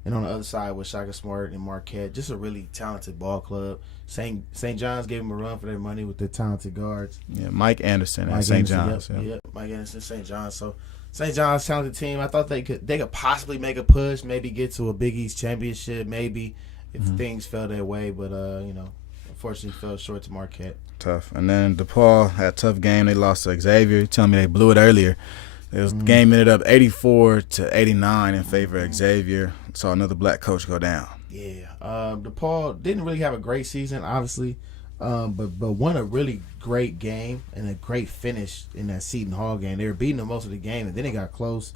And on the other side with Shaka Smart and Marquette, just a really talented ball club. St. John's gave them a run for their money with their talented guards. Yeah, Mike Anderson at St. John's. Yep, Mike Anderson, St. John's. So St. John's talented team. I thought they could possibly make a push, maybe get to a Big East championship, maybe if things fell their way. But unfortunately, fell short to Marquette. Tough. And then DePaul had a tough game. They lost to Xavier. You're telling me they blew it earlier. The game ended up 84-89 in favor of Xavier. Saw another black coach go down. Yeah. DePaul didn't really have a great season, obviously, but won a really great game and a great finish in that Seton Hall game. They were beating them most of the game, and then they got close,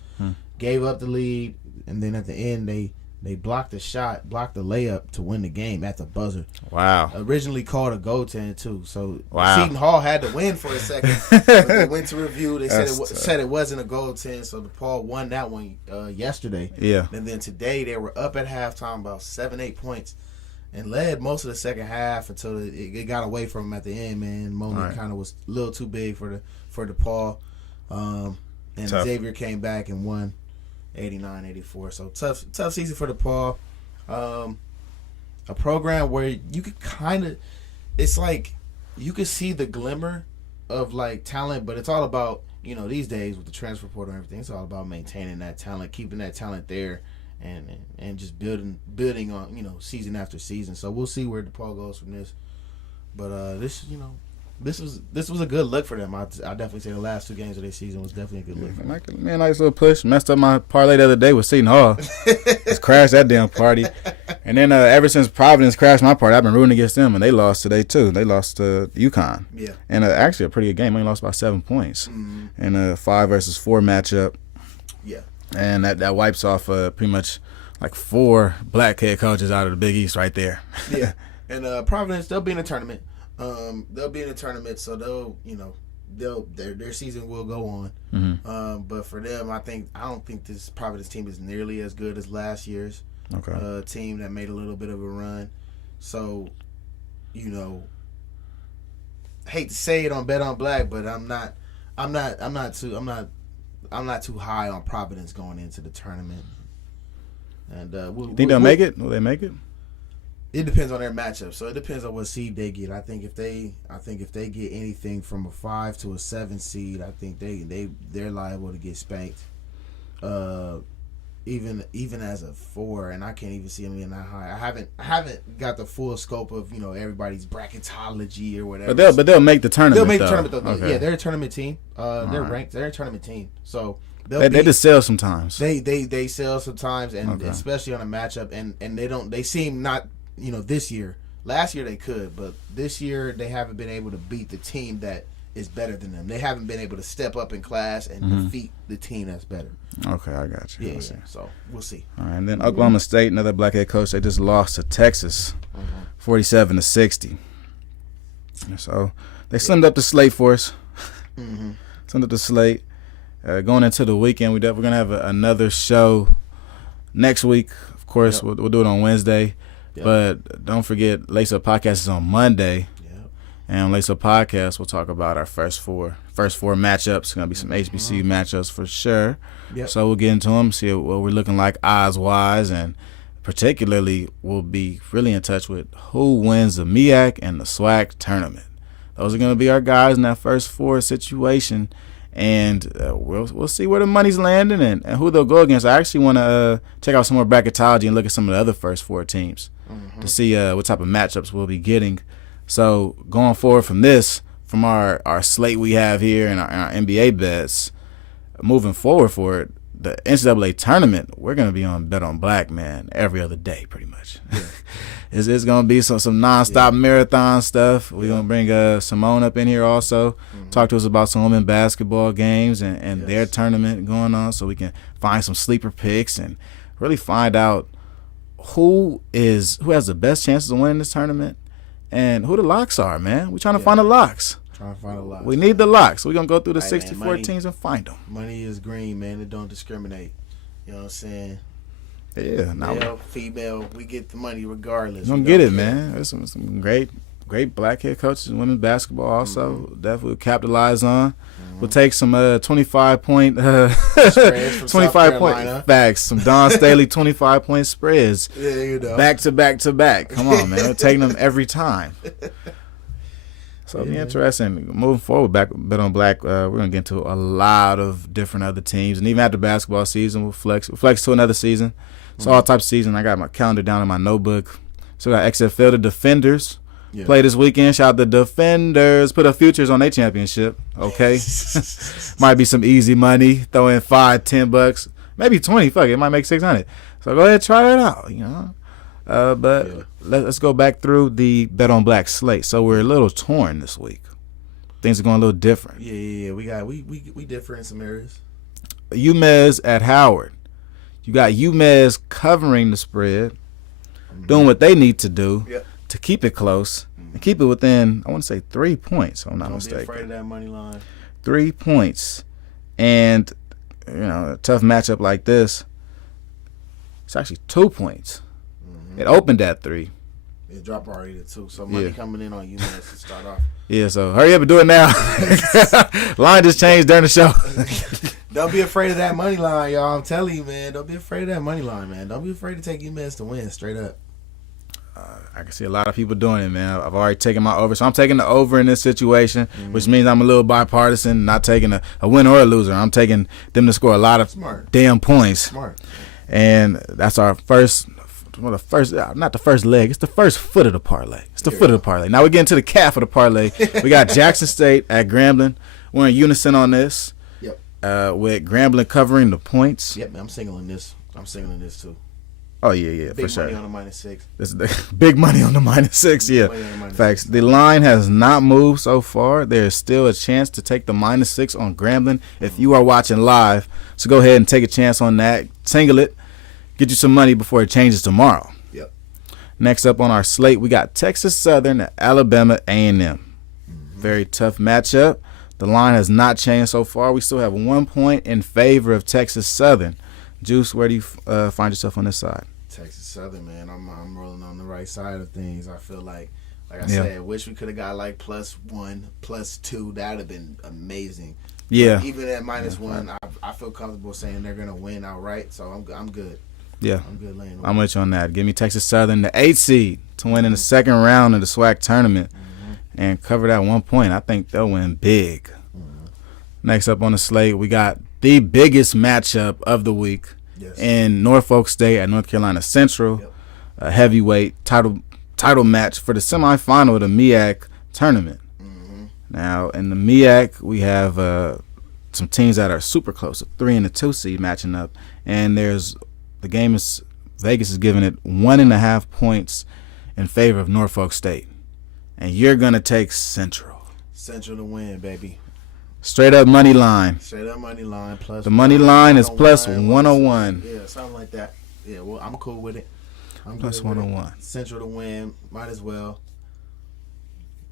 gave up the lead, and then at the end they blocked the layup to win the game at the buzzer. Wow. Originally called a goaltend too. So wow. Seton Hall had to win for a second. But they went to review. They said it wasn't a goaltend. So DePaul won that one yesterday. Yeah. And then today they were up at halftime about 7-8 points and led most of the second half until it got away from them at the end. Man, the moment kind of was a little too big for DePaul. And tough. Xavier came back and won. 89-84. So tough season for DePaul. A program where you could it's like you could see the glimmer of like talent, but it's all about, these days with the transfer portal and everything, it's all about maintaining that talent, keeping that talent there, and just building on, season after season. So we'll see where DePaul goes from this. But this was a good look for them. I definitely say the last 2 games of their season was definitely a good look for them. Man, nice little push. Messed up my parlay the other day with Seton Hall. Just crashed that damn party. And then ever since Providence crashed my party, I've been rooting against them, and they lost today too. They lost to UConn. Yeah. And actually a pretty good game. They lost by 7 points in a 5 versus 4 matchup. Yeah. And that wipes off pretty much like 4 black head coaches out of the Big East right there. Yeah. And Providence, they'll be in a tournament. So their season will go on. Mm-hmm. But for them, I don't think this Providence team is nearly as good as last year's. Okay. Team that made a little bit of a run. So, hate to say it on Bet on Black, but I'm not too high on Providence going into the tournament. And think they'll make it? Will they make it? It depends on their matchup. So it depends on what seed they get. I think if they get anything from a 5 to a 7 seed, I think they're liable to get spanked. Even as a 4, and I can't even see them being that high. I haven't got the full scope of everybody's bracketology or whatever. But they'll make the tournament. They'll make the tournament though. Okay. Yeah, they're a tournament team. They're ranked. They're a tournament team. So they just sell sometimes. They sell sometimes, and Okay. especially on a matchup, and they seem not this year. Last year they could, but this year they haven't been able to beat the team that is better than them. They haven't been able to step up in class and defeat the team that's better. Okay, I got you. Yeah. So we'll see. All right, and then Oklahoma State, another black head coach, they just lost to Texas, 47-60. So they slimmed up the slate for us. Slimmed up the slate. Going into the weekend, we're gonna have another show next week. Of course, we'll do it on Wednesday. Yep. But don't forget, Lace Up Podcast is on Monday. Yep. And on Lace Up Podcast, we'll talk about our first four matchups. Going to be some HBCU matchups for sure. Yep. So we'll get into them, see what we're looking like odds-wise, and particularly we'll be really in touch with who wins the MEAC and the SWAC tournament. Those are going to be our guys in that first 4 situation, and we'll see where the money's landing and who they'll go against. I actually want to check out some more bracketology and look at some of the other first 4 teams to see what type of matchups we'll be getting. So going forward from our slate we have here and our NBA bets, moving forward for it, the NCAA tournament, we're going to be on Bet on Black, man, every other day pretty much. Yeah. It's going to be some nonstop marathon stuff. We're going to bring Simone up in here also, talk to us about some women basketball games and their tournament going on, so we can find some sleeper picks and really find out who has the best chances of winning this tournament and who the locks are, man. We're trying to find the locks. We need the locks. We're going to go through the 64 teams and find them. Money is green, man. It don't discriminate. You know what I'm saying? Yeah. Male, female, we get the money regardless. We're going to get it, man. There's some great black head coaches in women's basketball also. Definitely capitalize on. We'll take some 25-point spreads from 25-point facts. Some Don Staley 25-point spreads. Yeah, back to back to back. Come on, man. We're taking them every time. So it'll be interesting. Moving forward, Bet on Black, we're going to get into a lot of different other teams. And even after basketball season, we'll flex to another season. So all types of season. I got my calendar down in my notebook. So I got XFL, the Defenders. Play this weekend. Shout out the Defenders. Put up futures on their championship. Okay. Might be some easy money. Throw in $5, $10, maybe 20. Fuck it. It might make 600. So go ahead, try that out. But let's go back through the Bet on Black slate. So we're a little torn this week. Things are going a little different. Yeah. We differ in some areas. UMez at Howard. You got UMez covering the spread, doing what they need to do to keep it close and keep it within, I want to say 3 points, if I'm not mistaken. Don't be afraid of that money line. 3 points. And, a tough matchup like this, it's actually 2 points. It opened at 3. It dropped already to 2. So money coming in on UMass to start off. Yeah, so hurry up and do it now. Line just changed during the show. Don't be afraid of that money line, y'all. I'm telling you, man. Don't be afraid of that money line, man. Don't be afraid to take UMass to win, straight up. I can see a lot of people doing it, man. I've already taken my over. So I'm taking the over in this situation, which means I'm a little bipartisan, not taking a winner or a loser. I'm taking them to score a lot of damn points. Smart. And that's our first, not the first leg. It's the first foot of the parlay. It's the foot of the parlay. Now we get into the calf of the parlay. We got Jackson State at Grambling. We're in unison on this. Yep. With Grambling covering the points. Yep, man. I'm singling this too. Oh, yeah, Big for sure. money on the -6. This is the big money on the -6, yeah. Facts. The line has not moved so far. There's still a chance to take the -6 on Grambling if you are watching live. So go ahead and take a chance on that. Single it. Get you some money before it changes tomorrow. Yep. Next up on our slate, we got Texas Southern at Alabama A&M. Very tough matchup. The line has not changed so far. We still have 1 point in favor of Texas Southern. Juice, where do you find yourself on this side? Texas Southern, man. I'm rolling on the right side of things. I feel like I said, wish we could have got like +1, +2. That would have been amazing. Yeah. But even at -1, I feel comfortable saying they're gonna win outright. So I'm good. Yeah. I'm good laying. I'm with you on that. Give me Texas Southern, the 8 seed, to win in the second round of the SWAC tournament and cover that 1 point. I think they'll win big. Next up on the slate, we got the biggest matchup of the week in Norfolk State at North Carolina Central, a heavyweight title match for the semifinal of the MEAC tournament. Now, in the MEAC, we have some teams that are super close, a 3 and a 2 seed matching up, and Vegas is giving it 1.5 points in favor of Norfolk State, and you're gonna take Central. Central to win, baby. Straight up money line. Straight up money line plus. The money line is plus 101. Yeah, something like that. Yeah, well, I'm cool with it. I'm plus good with 101. It. Central to win, might as well.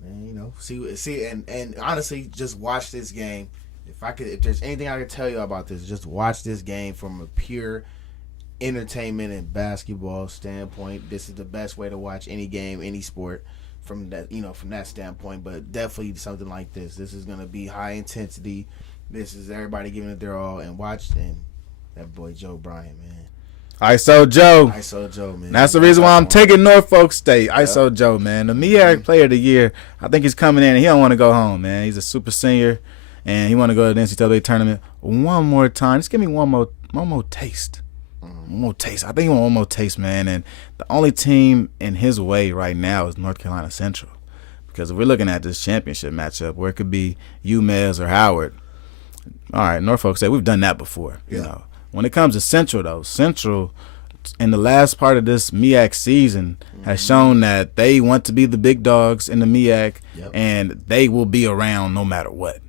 And see, and honestly, just watch this game. If there's anything I could tell you about this, just watch this game from a pure entertainment and basketball standpoint. This is the best way to watch any game, any sport. From that standpoint, but definitely something like this. This is gonna be high intensity. This is everybody giving it their all, and that boy Joe Bryant, man. ISO Joe, man. That's the reason why I'm taking Norfolk State. ISO Joe, man. The MEAC Player of the Year. I think he's coming in, and he don't want to go home, man. He's a super senior, and he want to go to the NCAA tournament one more time. Just give me one more taste. One more taste. I think he want one more taste, man. And the only team in his way right now is North Carolina Central. Because if we're looking at this championship matchup where it could be UMass or Howard, all right, Norfolk State, we've done that before. You know, when it comes to Central, though, Central in the last part of this MEAC season has shown that they want to be the big dogs in the MEAC, and they will be around no matter what.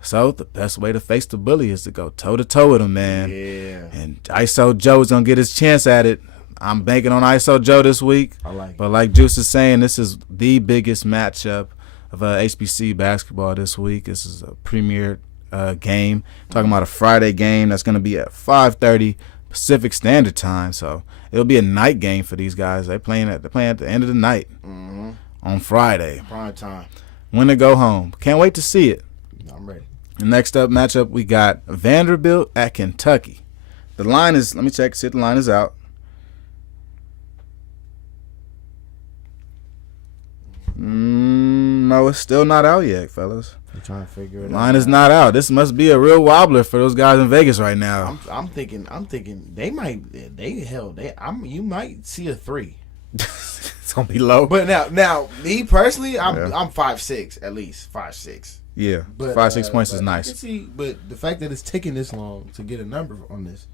So the best way to face the bully is to go toe-to-toe with him, man. Yeah. And ISO Joe's going to get his chance at it. I'm banking on ISO Joe this week. I like it. But like Juice is saying, this is the biggest matchup of HBC basketball this week. This is a premier game. Talking about a Friday game that's going to be at 5:30 Pacific Standard Time. So it'll be a night game for these guys. They're playing at the end of the night on Friday. Prime time. When to go home. Can't wait to see it. I'm ready. The next up matchup, we got Vanderbilt at Kentucky. The line is, let me check, see if the line is out. No, it's still not out yet, fellas. I'm trying to figure it out. Line is not out. This must be a real wobbler for those guys in Vegas right now. I'm thinking they might, you might see a 3. It's going to be low. But now, me personally, I'm 5'6", at least 5'6". Yeah, but, 5-6 points is nice. I can see, but the fact that it's taking this long to get a number on this.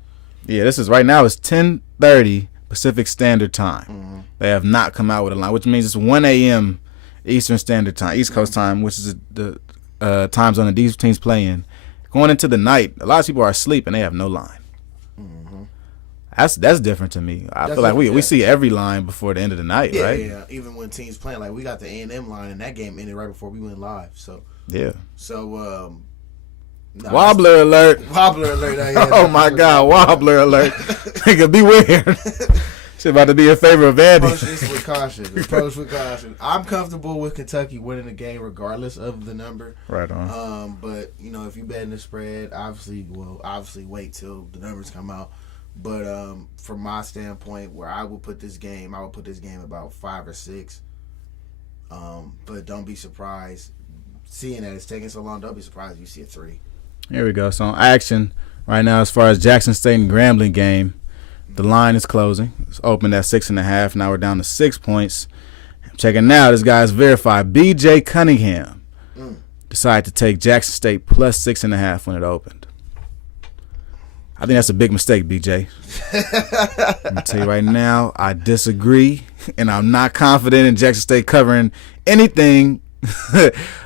Yeah, this is right now. It's 10:30 Pacific Standard Time. They have not come out with a line, which means it's 1 a.m. Eastern Standard Time, East Coast time, which is the time zone that these teams play in. Going into the night, a lot of people are asleep and they have no line. That's different to me. I feel like we see every line before the end of the night, right? Yeah. Even when teams playing, like we got the A&M line, and that game ended right before we went live. So yeah. So wobbler alert! Wobbler alert! Oh my God! Wobbler alert! Nigga, beware! Shit about to be in favor of Andy. Approach this with caution. Approach with caution. I'm comfortable with Kentucky winning the game regardless of the number. Right on. But if you bet in the spread, obviously wait till the numbers come out. But from my standpoint, where I would put this game about 5 or 6. But don't be surprised, seeing that it's taking so long. Don't be surprised if you see a 3. Here we go. So on action right now, as far as Jackson State and Grambling game, the line is closing. It's opened at 6.5. Now we're down to 6 points. I'm checking now. This guy's verified. B.J. Cunningham decided to take Jackson State plus 6.5 when it opened. I think that's a big mistake, BJ. I'm going to tell you right now, I disagree, and I'm not confident in Jackson State covering anything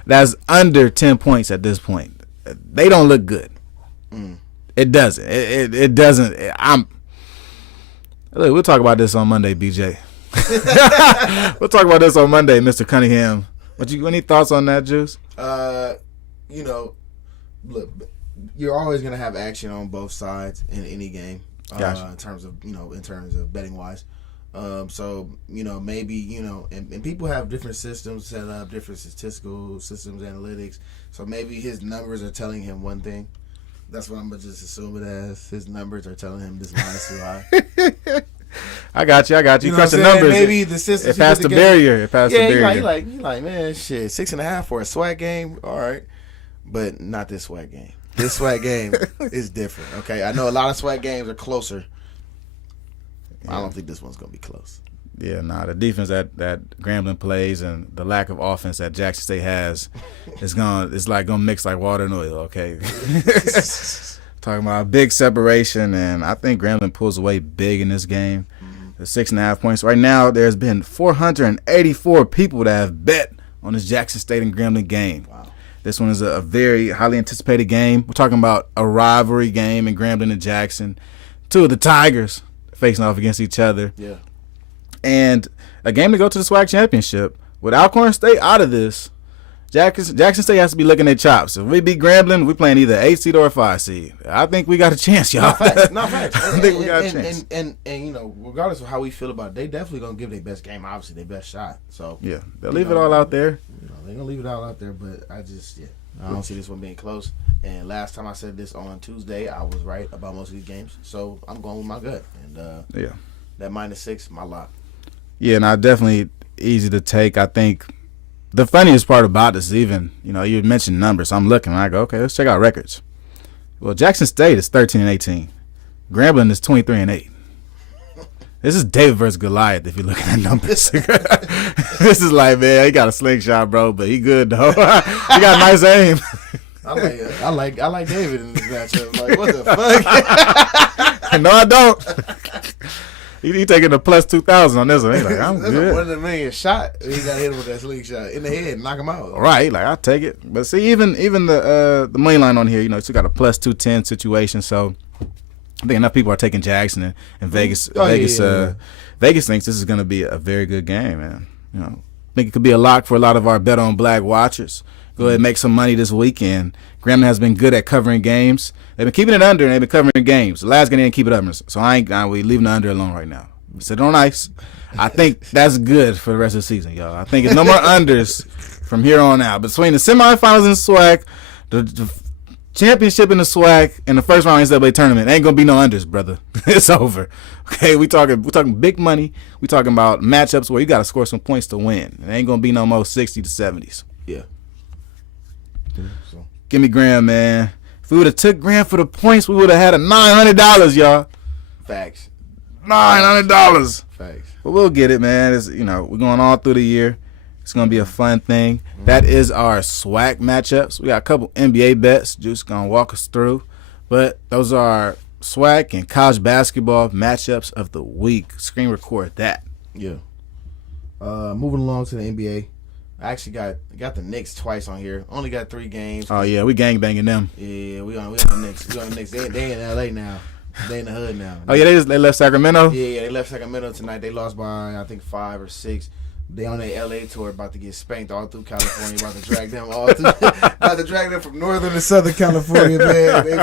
that's under 10 points at this point. They don't look good. It doesn't. It doesn't. Look, we'll talk about this on Monday, BJ. We'll talk about this on Monday, Mr. Cunningham. Any thoughts on that, Juice? Look, you're always gonna have action on both sides in any game. Gotcha. In terms of betting wise. So maybe and people have different systems set up, different statistical systems, analytics. So maybe his numbers are telling him one thing. That's what I'm gonna just assume it as. His numbers are telling him this line is too high. I got you. You know Crush the numbers. Maybe the system. It passed the barrier. It passed the barrier. He like, man, shit, 6.5 for a SWAC game. All right, but not this SWAC game. This SWAC game is different. Okay, I know a lot of SWAC games are closer. I don't think this one's gonna be close. Yeah, the defense that Grambling plays and the lack of offense that Jackson State has it's gonna mix like water and oil, okay? Talking about a big separation, and I think Grambling pulls away big in this game. The 6.5 points. Right now, there's been 484 people that have bet on this Jackson State and Grambling game. Wow. This one is a very highly anticipated game. We're talking about a rivalry game in Grambling and Jackson. Two of the Tigers facing off against each other. Yeah. And a game to go to the SWAC championship. With Alcorn State out of this, Jackson State has to be licking their chops. If we beat Grambling, we playing either 8 seed or a 5 seed. I think we got a chance, y'all. Not facts. I think we got a chance. And regardless of how we feel about it, they definitely gonna give their best game, obviously their best shot. So yeah, they'll leave it all out there. They're gonna leave it all out there, but I don't see this one being close. And last time I said this on Tuesday, I was right about most of these games. So I'm going with my gut. And that -6, my lock. Yeah, and definitely easy to take. I think the funniest part about this is even, you mentioned numbers. So I'm looking, and I go, okay, let's check out records. Well, Jackson State is 13-18. Grambling is 23-8. This is David versus Goliath if you're looking at numbers. This is like, man, he got a slingshot, bro, but he good, though. He got nice aim. I like David in this matchup. Like, what the fuck? No, I don't. He taking the plus 2,000 on this one. He's like, I'm That's good. a 1 in a million shot. He got hit with that slingshot in the head and knock him out. Right, like I'll take it. But see, even the money line on here, it's got a plus 210 situation. So I think enough people are taking Jackson and Vegas. Vegas thinks this is going to be a very good game, man. I think it could be a lock for a lot of our Bet on Black watchers. Go ahead and make some money this weekend. Grambling has been good at covering games. They've been keeping it under, and they've been covering games. The last game they didn't keep it up, so we leaving the under alone right now. Sit on ice. I think that's good for the rest of the season, y'all. I think it's no more unders from here on out. Between the semifinals in the SWAC, the championship in the SWAC, and the first round of the NCAA tournament, ain't gonna be no unders, brother. It's over. Okay, we're talking big money. We talking about matchups where you got to score some points to win. It ain't gonna be no more 60 to 70s. Yeah. So. Give me Graham, man. If we would have took Graham for the points, we would have had a $900, y'all. Facts. $900. Facts. But we'll get it, man. It's, we're going all through the year. It's going to be a fun thing. Mm-hmm. That is our SWAC matchups. We got a couple NBA bets. Juice going to walk us through. But those are our SWAC and college basketball matchups of the week. Screen record that. Yeah. Moving along to the NBA. I actually got the Knicks twice on here. Only got 3 games. Oh, yeah. We gangbanging them. Yeah, we on the Knicks. We on the Knicks. They in L.A. now. They in the hood now. Oh, yeah, they left Sacramento? Yeah, they left Sacramento tonight. They lost by, I think, 5 or 6. They on their L.A. tour, about to get spanked all through California. About to drag them from northern to southern California, man. They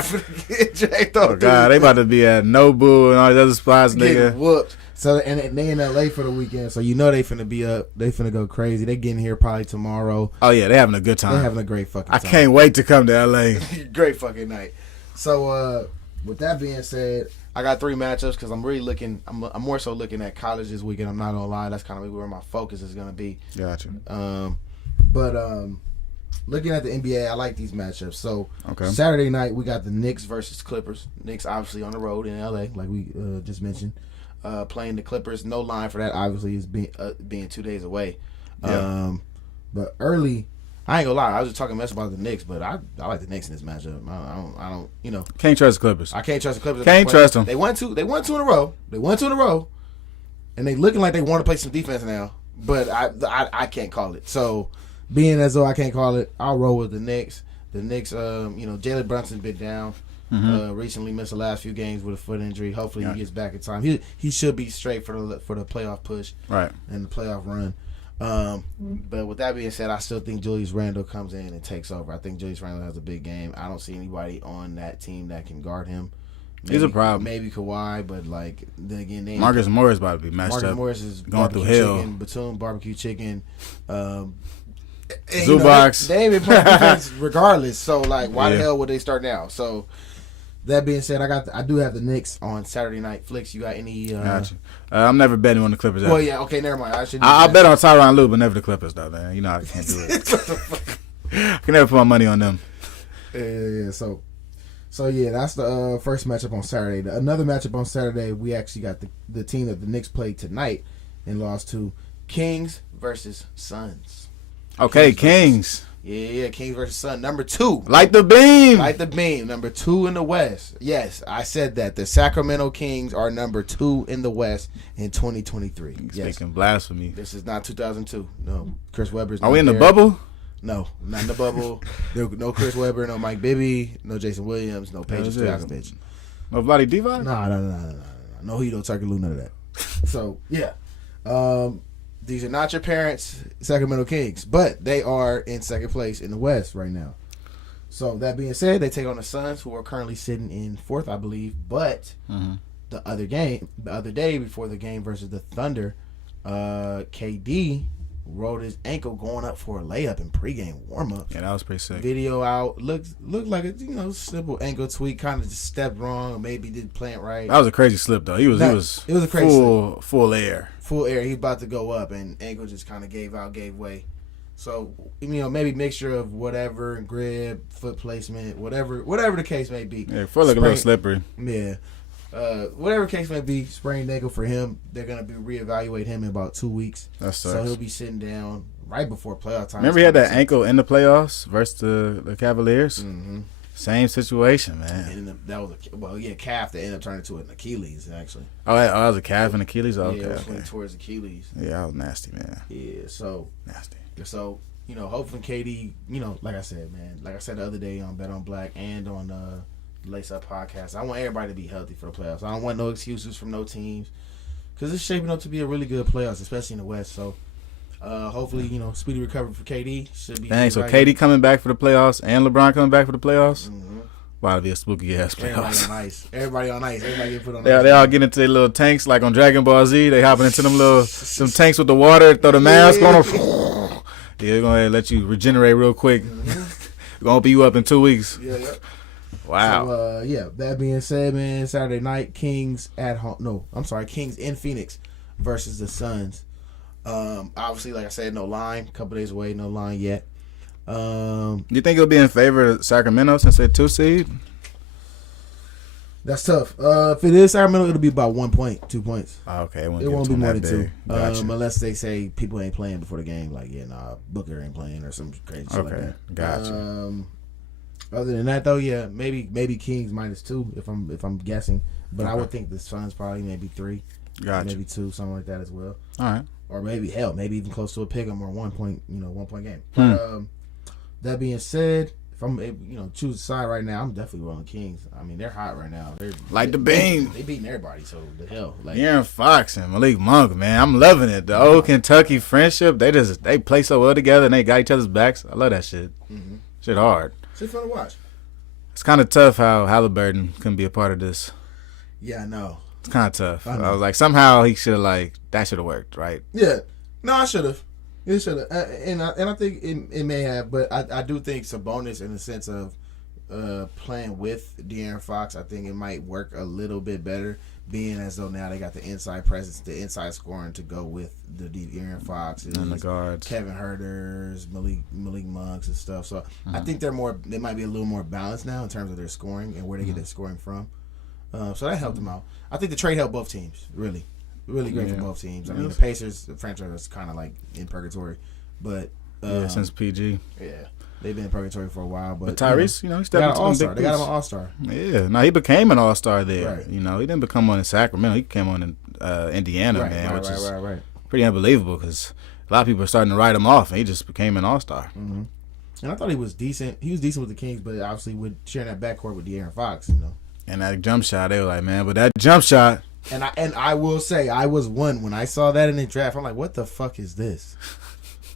get dragged all through. Oh, God, they about to be at Nobu and all these other spots, nigga. Getting whooped. So, and they in L.A. for the weekend, so you know they finna be up. They finna go crazy. They getting here probably tomorrow. Oh, yeah, they having a good time. They having a great fucking time. I can't wait to come to L.A. Great fucking night. So, with that being said, I got 3 matchups because I'm really looking. I'm more so looking at college this weekend. I'm not gonna lie. That's kind of where my focus is gonna be. Gotcha. But looking at the NBA, I like these matchups. So okay. Saturday night we got the Knicks versus Clippers. Knicks obviously on the road in LA, like we just mentioned. Playing the Clippers. No line for that. Obviously, is being 2 days away. Yeah. But early, I ain't gonna lie. I was just talking mess about the Knicks, but I like the Knicks in this matchup. I don't. You know, Can't trust the Clippers. I can't trust the Clippers. Can't trust them. They won two in a row. And they looking like they want to play some defense now. But I can't call it. So being as though I can't call it, I'll roll with the Knicks. The Knicks, Jalen Brunson's been down. Recently missed the last few games with a foot injury. Hopefully he gets back in time. He should be straight for the playoff push, right, and the playoff run. But with that being said, I still think Julius Randle comes in and takes over. I think Julius Randle has a big game. I don't see anybody on that team that can guard him. He's a problem. Maybe Kawhi, but then again, Marcus Morris about to be matched up. Marcus Morris is going through hell. Batum, barbecue chicken. Zubox. They ain't been playing defense regardless. So why the hell would they start now? So that being said, I do have the Knicks on Saturday night. Flicks, you got any? Gotcha. I'm never betting on the Clippers. Well, yeah, okay, never mind. I'll bet on Tyronn Lue, but never the Clippers, though, man. You know I can't do it. I can never put my money on them. Yeah. So yeah, that's the first matchup on Saturday. Another matchup on Saturday, we actually got the team that the Knicks played tonight and lost to, Kings versus Suns. Okay, Kings. Yeah, Kings versus Suns. Number 2. Light the beam. Number 2 in the West. Yes, I said that. The Sacramento Kings are number 2 in the West in 2023. Speaking blasphemy. This is not 2002. No, Chris Webber's not Are we in the there. bubble? No, not in the bubble. No Chris Webber, no Mike Bibby, no Jason Williams, no Pedro Stojakovic. No Vlade Divac? No. No Hito Turkoglu, none of that. So, yeah. These are not your parents' Sacramento Kings, but they are in second place in the West right now. So, that being said, they take on the Suns, who are currently sitting in 4th, I believe. But the other day before the game versus the Thunder, KD rolled his ankle going up for a layup in pregame warm-up. Yeah, that was pretty sick. Video out. Looked like a simple ankle tweak. Kind of just stepped wrong, or maybe didn't plant right. That was a crazy slip, though. It was a crazy slip. Full air. Full air. He about to go up, and ankle just kind of gave way. So, maybe mixture of whatever, grip, foot placement, whatever the case may be. Yeah, foot look a little slippery. Yeah. Whatever case may be, sprained ankle for him. They're gonna be reevaluate him in about 2 weeks. That sucks. So he'll be sitting down right before playoff time. Remember he had that ankle in the playoffs versus the Cavaliers. Mm-hmm. Same situation, man. And that was calf that ended up turning into an Achilles actually. Oh, that was a calf and Achilles. Oh, yeah, okay, it went towards Achilles. Yeah, that was nasty, man. Yeah, so nasty. So hopefully KD, like I said, the other day on Bet on Black and on Lace Up Podcast, I want everybody to be healthy for the playoffs. I don't want no excuses from no teams because it's shaping up to be a really good playoffs, especially in the West. So hopefully, speedy recovery for KD. Should be. Dang, so KD coming back for the playoffs and LeBron coming back for the playoffs? Mm-hmm. Wow, to be a spooky ass playoffs. Everybody on ice. Everybody get put on ice. They all get into their little tanks like on Dragon Ball Z. They hopping into them tanks with the water, throw the mask on them. Yeah, they're going to let you regenerate real quick. Mm-hmm. Going to be you up in 2 weeks. Yeah. Wow. So, that being said, man, Saturday night, Kings at home. No, I'm sorry, Kings in Phoenix versus the Suns. Obviously, like I said, no line. A couple days away, no line yet. Do you think it'll be in favor of Sacramento since they're 2 seed? That's tough. If it is Sacramento, it'll be about 1 point, 2 points. Okay, it won't be more than 2. Gotcha. Unless they say people ain't playing before the game, like Booker ain't playing or some crazy shit like that. Gotcha. Other than that, though, yeah, maybe Kings -2 if I'm guessing, but I would think the Suns probably maybe 3, gotcha. Maybe 2, something like that as well. All right. Or maybe maybe even close to a pick 'em or 1 point, 1 point game. But, that being said, if I'm choose a side right now, I'm definitely rolling Kings. I mean, they're hot right now. Like the beam. They beating everybody, so the hell. Like Aaron Fox and Malik Monk, man, I'm loving it. The old Kentucky friendship, they play so well together and they got each other's backs. I love that shit. Mm-hmm. Shit hard. Shit fun to watch. It's kind of tough how Halliburton couldn't be a part of this. Yeah, I know. It's kind of tough. I was like, somehow he should have that should have worked, right? Yeah. No, I should have. It should have, and I think it may have, but I do think Sabonis in the sense of playing with De'Aaron Fox, I think it might work a little bit better, being as though now they got the inside presence, the inside scoring to go with the De'Aaron Fox and the guards, Kevin Huerters, Malik Monks and stuff. So I think they might be a little more balanced now in terms of their scoring and where they get their scoring from. So that helped them out. I think the trade helped both teams, really great for both teams. I mean, the Pacers, the franchise is kind of like in purgatory, but Since PG. Yeah, they've been in purgatory for a while. But Tyrese, he stepped into the big They got him an all-star. Yeah, no, he became an all-star there. Right. He didn't become one in Sacramento. He came on in Indiana, which is right. pretty unbelievable because a lot of people are starting to write him off, and he just became an all-star. Mm-hmm. And I thought he was decent. He was decent with the Kings, but obviously with sharing that backcourt with De'Aaron Fox, And that jump shot, they were like, man, but that jump shot. And I will say, I was one when I saw that in the draft. I'm like, what the fuck is this?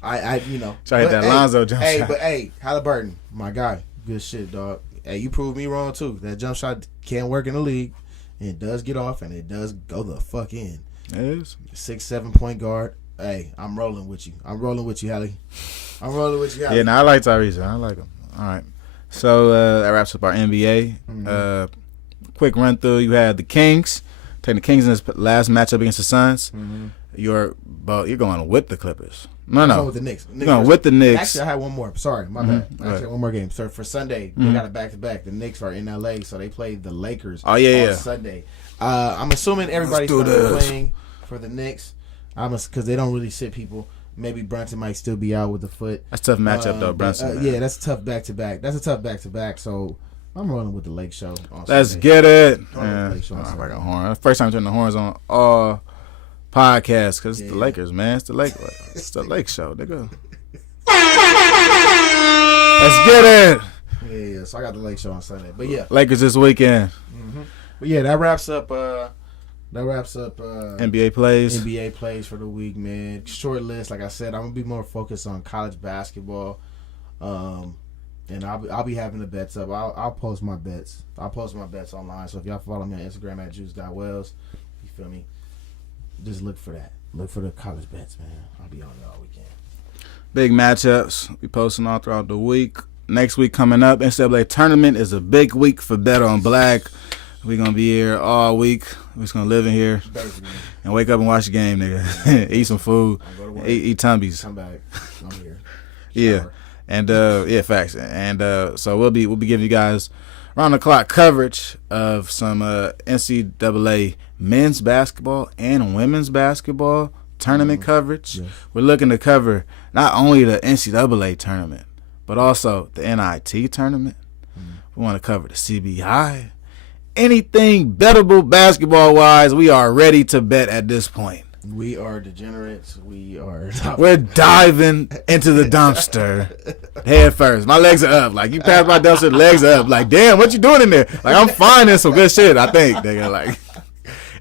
I Try to hit that Lonzo jump shot. But Halliburton, my guy, good shit, dog. Hey, you proved me wrong too. That jump shot can work in the league, and it does get off, and it does go the fuck in. It is 6'7" point guard. Hey, I'm rolling with you. I'm rolling with you, Hallie. Yeah, I like Tyrese. I like him. All right. So that wraps up our NBA. Mm-hmm. Quick run through. You had the Kings. Taking the Kings in this last matchup against the Suns. Mm-hmm. You're going with the Clippers. No. I'm going with the Knicks. You're going with the Knicks. Actually, I had one more. Sorry, my bad. Actually, one more game. So for Sunday, they got a back-to-back. The Knicks are in LA, so they play the Lakers on Sunday. I'm assuming everybody's playing for the Knicks. Because they don't really sit people. Maybe Brunson might still be out with the foot. That's a tough matchup, though, Brunson. Yeah, that's a tough back-to-back. So I'm rolling with the Lake Show on Let's Sunday. get it. I got a horn. First time turning the horns on all podcasts because it's the Lakers, man. It's the Lake Show, nigga. Let's get it. Yeah. So I got the Lake Show on Sunday. But yeah. Lakers this weekend. Mm-hmm. But yeah, that wraps up NBA plays. NBA plays for the week, man. Short list, like I said. I'm gonna be more focused on college basketball, and I'll be having the bets up. I'll post my bets. I'll post my bets online. So if y'all follow me on Instagram at juice.wells, you feel me? Just look for that. Look for the college bets, man. I'll be on it all weekend. Big matchups. We posting all throughout the week. Next week coming up, NCAA tournament is a big week for Bet on Black. We're going to be here all week. We're just going to live in here and wake up and watch the game, nigga. Eat some food. Eat Tumbies. Come back. I'm here. Yeah. And, facts. And so we'll be giving you guys round-the-clock coverage of some NCAA men's basketball and women's basketball tournament coverage. Yes. We're looking to cover not only the NCAA tournament, but also the NIT tournament. We want to cover the CBI. Anything bettable basketball-wise, we are ready to bet at this point. We are degenerates. We're diving into the dumpster head first. My legs are up. Like, you pass my dumpster, legs are up. Like, damn, what you doing in there? Like, I'm finding some good shit, I think, nigga. Like,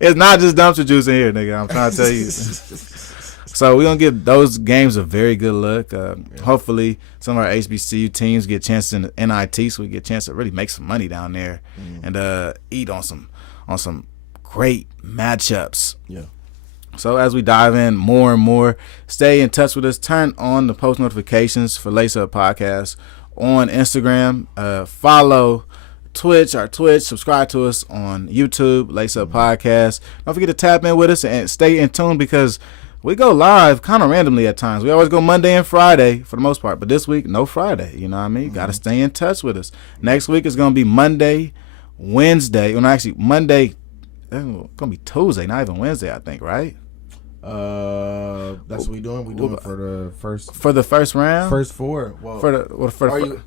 it's not just dumpster juice in here, nigga. I'm trying to tell you. So we're going to give those games a very good look. Hopefully some of our HBCU teams get chances in the NIT, so we get a chance to really make some money down there and eat on some great matchups. Yeah. So as we dive in more and more, stay in touch with us. Turn on the post notifications for Lace Up Podcast on Instagram. Follow our Twitch. Subscribe to us on YouTube, Lace Up Podcast. Don't forget to tap in with us and stay in tune because we go live kind of randomly at times. We always go Monday and Friday for the most part, but this week, no Friday. You know what I mean? You got to stay in touch with us. Next week is going to be Monday, Wednesday. Well, no, actually, Monday. It's going to be Tuesday, not even Wednesday, I think, right? That's what we doing. We doing it for the first round. First four. Well,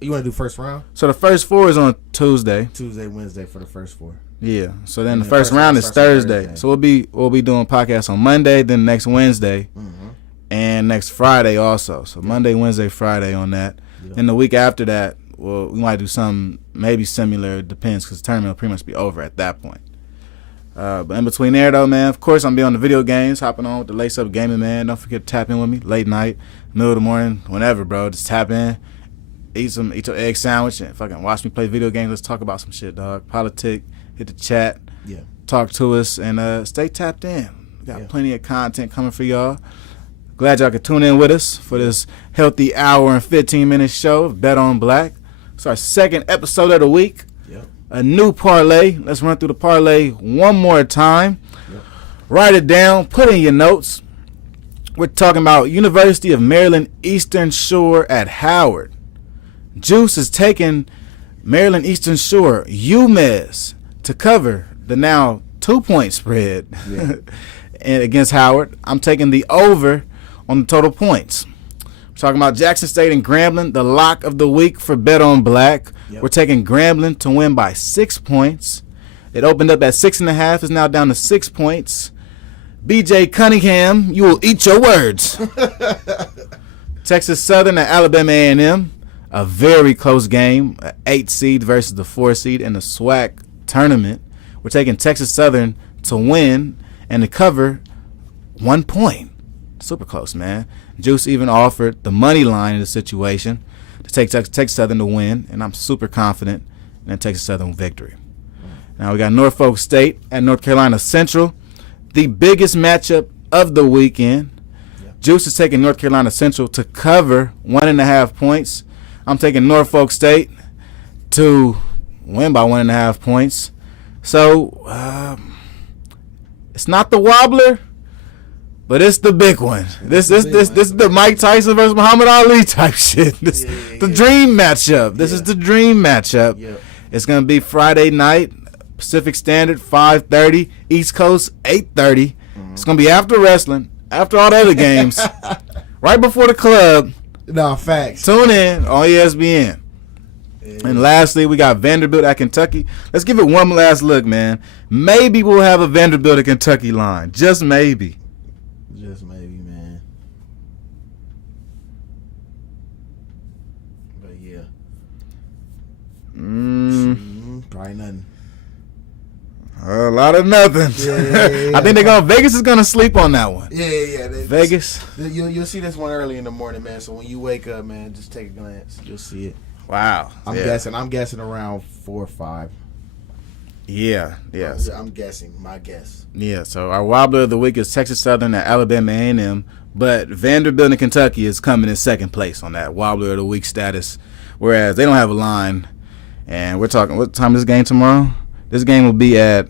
you want to do first round? So the first four is on Tuesday, Wednesday for the first four. Yeah. So then the first round is Thursday. So we'll be doing podcasts on Monday, then next Wednesday, and next Friday also. So Monday, Wednesday, Friday on that. Yeah. And the week after that, we might do something maybe similar. It depends because the tournament will pretty much be over at that point. But in between there, though, man, of course, I'm be on the video games, hopping on with the Lace Up Gaming, man. Don't forget to tap in with me late night, middle of the morning, whenever, bro. Just tap in, eat your egg sandwich, and fucking watch me play video games. Let's talk about some shit, dog. Politic, hit the chat, talk to us, and stay tapped in. We got plenty of content coming for y'all. Glad y'all could tune in with us for this healthy hour and 15-minute show of Bet on Black. It's our second episode of the week. A new parlay. Let's run through the parlay one more time. Write it down. Put in your notes. We're talking about University of Maryland Eastern Shore at Howard. Juice is taking Maryland Eastern Shore UMass to cover the now 2-point spread and against Howard. I'm taking the over on the total points. Talking about Jackson State and Grambling, the lock of the week for Bet on Black. Yep. We're taking Grambling to win by 6 points. It opened up at 6.5. It's now down to 6 points. BJ Cunningham, you will eat your words. Texas Southern and Alabama A&M, a very close game, an 8 seed versus the 4 seed in the SWAC tournament. We're taking Texas Southern to win and to cover 1 point. Super close, man. Juice even offered the money line in the situation to take Texas Southern to win, and I'm super confident in a Texas Southern victory. Now we got Norfolk State at North Carolina Central, the biggest matchup of the weekend. Yeah. Juice is taking North Carolina Central to cover 1.5 points. I'm taking Norfolk State to win by 1.5 points. So it's not the wobbler, but it's the big one. This is the Mike Tyson versus Muhammad Ali type shit. The dream matchup. This is the dream matchup. Yeah. It's gonna be Friday night, Pacific Standard, 5:30. East Coast, 8:30. Mm-hmm. It's gonna be after wrestling, after all the other games, right before the club. No, facts. Tune in on ESPN. Yeah. And lastly, we got Vanderbilt at Kentucky. Let's give it one last look, man. Maybe we'll have a Vanderbilt at Kentucky line. Just maybe. Just maybe, man. But yeah. Probably nothing. A lot of nothing. Yeah. I think Vegas is gonna sleep on that one. Yeah. Vegas. You'll see this one early in the morning, man. So when you wake up, man, just take a glance. You'll see it. Wow. I'm guessing around 4 or 5. Yeah. Yes. I'm guessing. My guess. Yeah. So our wobbler of the week is Texas Southern at Alabama A&M, but Vanderbilt and Kentucky is coming in second place on that wobbler of the week status, whereas they don't have a line. And we're talking. What time is this game tomorrow? This game will be at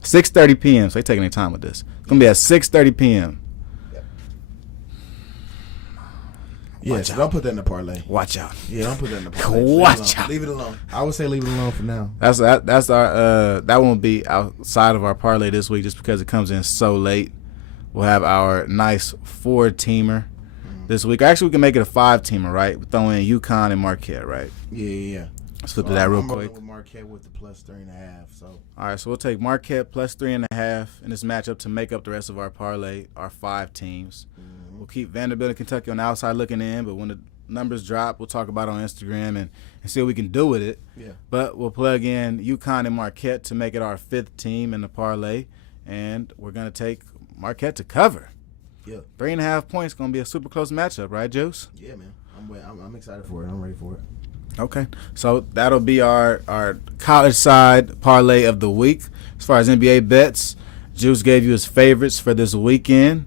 6:30 p.m. So they're taking their time with this. It's gonna be at 6:30 p.m. Yeah, so don't put that in the parlay. Watch out. Yeah, don't put that in the parlay. Watch out. Leave it alone. I would say leave it alone for now. That's our that won't be outside of our parlay this week just because it comes in so late. We'll have our nice 4-teamer this week. Actually, we can make it a 5-teamer, right? We throw in UConn and Marquette, right? Yeah. Let's flip to that real quick. With Marquette with the plus 3.5. So. All right, so we'll take Marquette plus 3.5 in this matchup to make up the rest of our parlay, our 5 teams. Mm-hmm. We'll keep Vanderbilt and Kentucky on the outside looking in, but when the numbers drop, we'll talk about it on Instagram and see what we can do with it. Yeah. But we'll plug in UConn and Marquette to make it our 5th team in the parlay, and we're going to take Marquette to cover. Yeah. 3.5 points going to be a super close matchup, right, Juice? Yeah, man. I'm excited for it. I'm ready for it. Okay, so that'll be our college side parlay of the week. As far as NBA bets, Juice gave you his favorites for this weekend.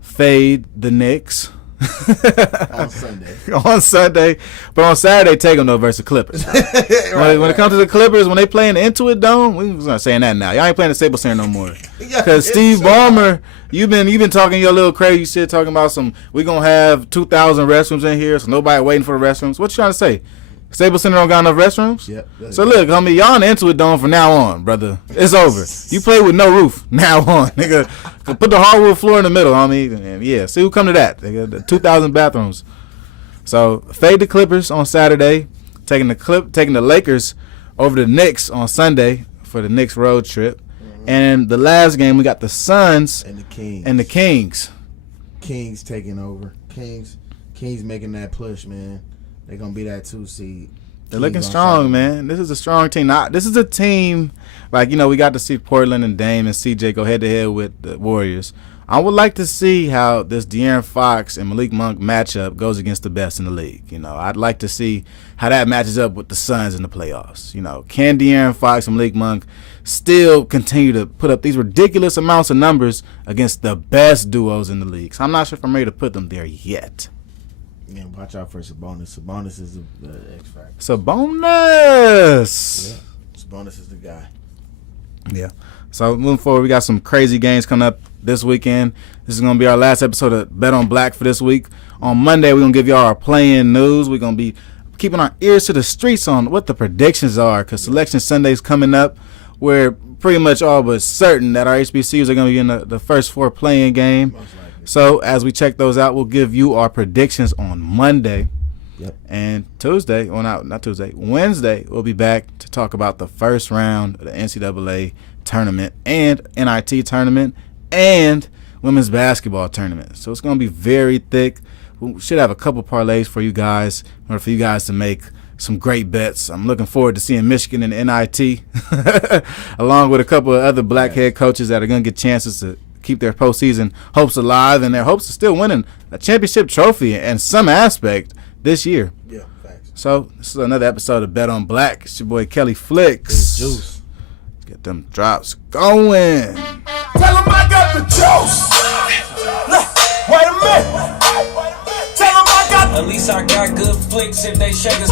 Fade the Knicks. on Sunday. But on Saturday, take them, though, versus the Clippers. When it comes to the Clippers, when they play in the Intuit Dome, we're not saying that now. Y'all ain't playing the Staples Center no more. Because Steve Ballmer, you've been talking your little crazy shit, talking about we going to have 2,000 restrooms in here, so nobody waiting for the restrooms. What you trying to say? Staples Center don't got enough restrooms? Yep. So look, homie, y'all in the Intuit Dome from now on, brother. It's over. You play with no roof now on, nigga. Put the hardwood floor in the middle, homie. And yeah, see who come to that. Nigga, the 2,000 bathrooms. So fade the Clippers on Saturday, taking the Lakers over the Knicks on Sunday for the Knicks road trip. Mm-hmm. And the last game we got the Suns and the Kings. Kings taking over. Kings making that push, man. They're going to be that 2 seed. They're looking strong, man. This is a strong team. This is a team, we got to see Portland and Dame and CJ go head-to-head with the Warriors. I would like to see how this De'Aaron Fox and Malik Monk matchup goes against the best in the league. I'd like to see how that matches up with the Suns in the playoffs. Can De'Aaron Fox and Malik Monk still continue to put up these ridiculous amounts of numbers against the best duos in the league? So I'm not sure if I'm ready to put them there yet. Yeah, watch out for Sabonis. Sabonis is the X factor. Sabonis. Yeah, Sabonis is the guy. Yeah. So moving forward, we got some crazy games coming up this weekend. This is going to be our last episode of Bet on Black for this week. On Monday, we're going to give y'all our play-in news. We're going to be keeping our ears to the streets on what the predictions are because Selection Sunday's coming up. We're pretty much all but certain that our HBCUs are going to be in the first 4 play-in game. So as we check those out, we'll give you our predictions on Monday. Yep. And Tuesday, well, not Tuesday, Wednesday, we'll be back to talk about the first round of the NCAA tournament and NIT tournament and women's basketball tournament. So it's going to be very thick. We should have a couple parlays for you guys, or for you guys to make some great bets. I'm looking forward to seeing Michigan in the NIT, along with a couple of other black head coaches that are going to get chances to keep their postseason hopes alive and their hopes of still winning a championship trophy in some aspect this year. Yeah, thanks. So this is another episode of Bet on Black. It's your boy Kelly Flicks. It's juice. Let's get them drops going. Tell him I got the juice. Look, wait a minute. Tell him I got. At least I got good flicks if they shake us.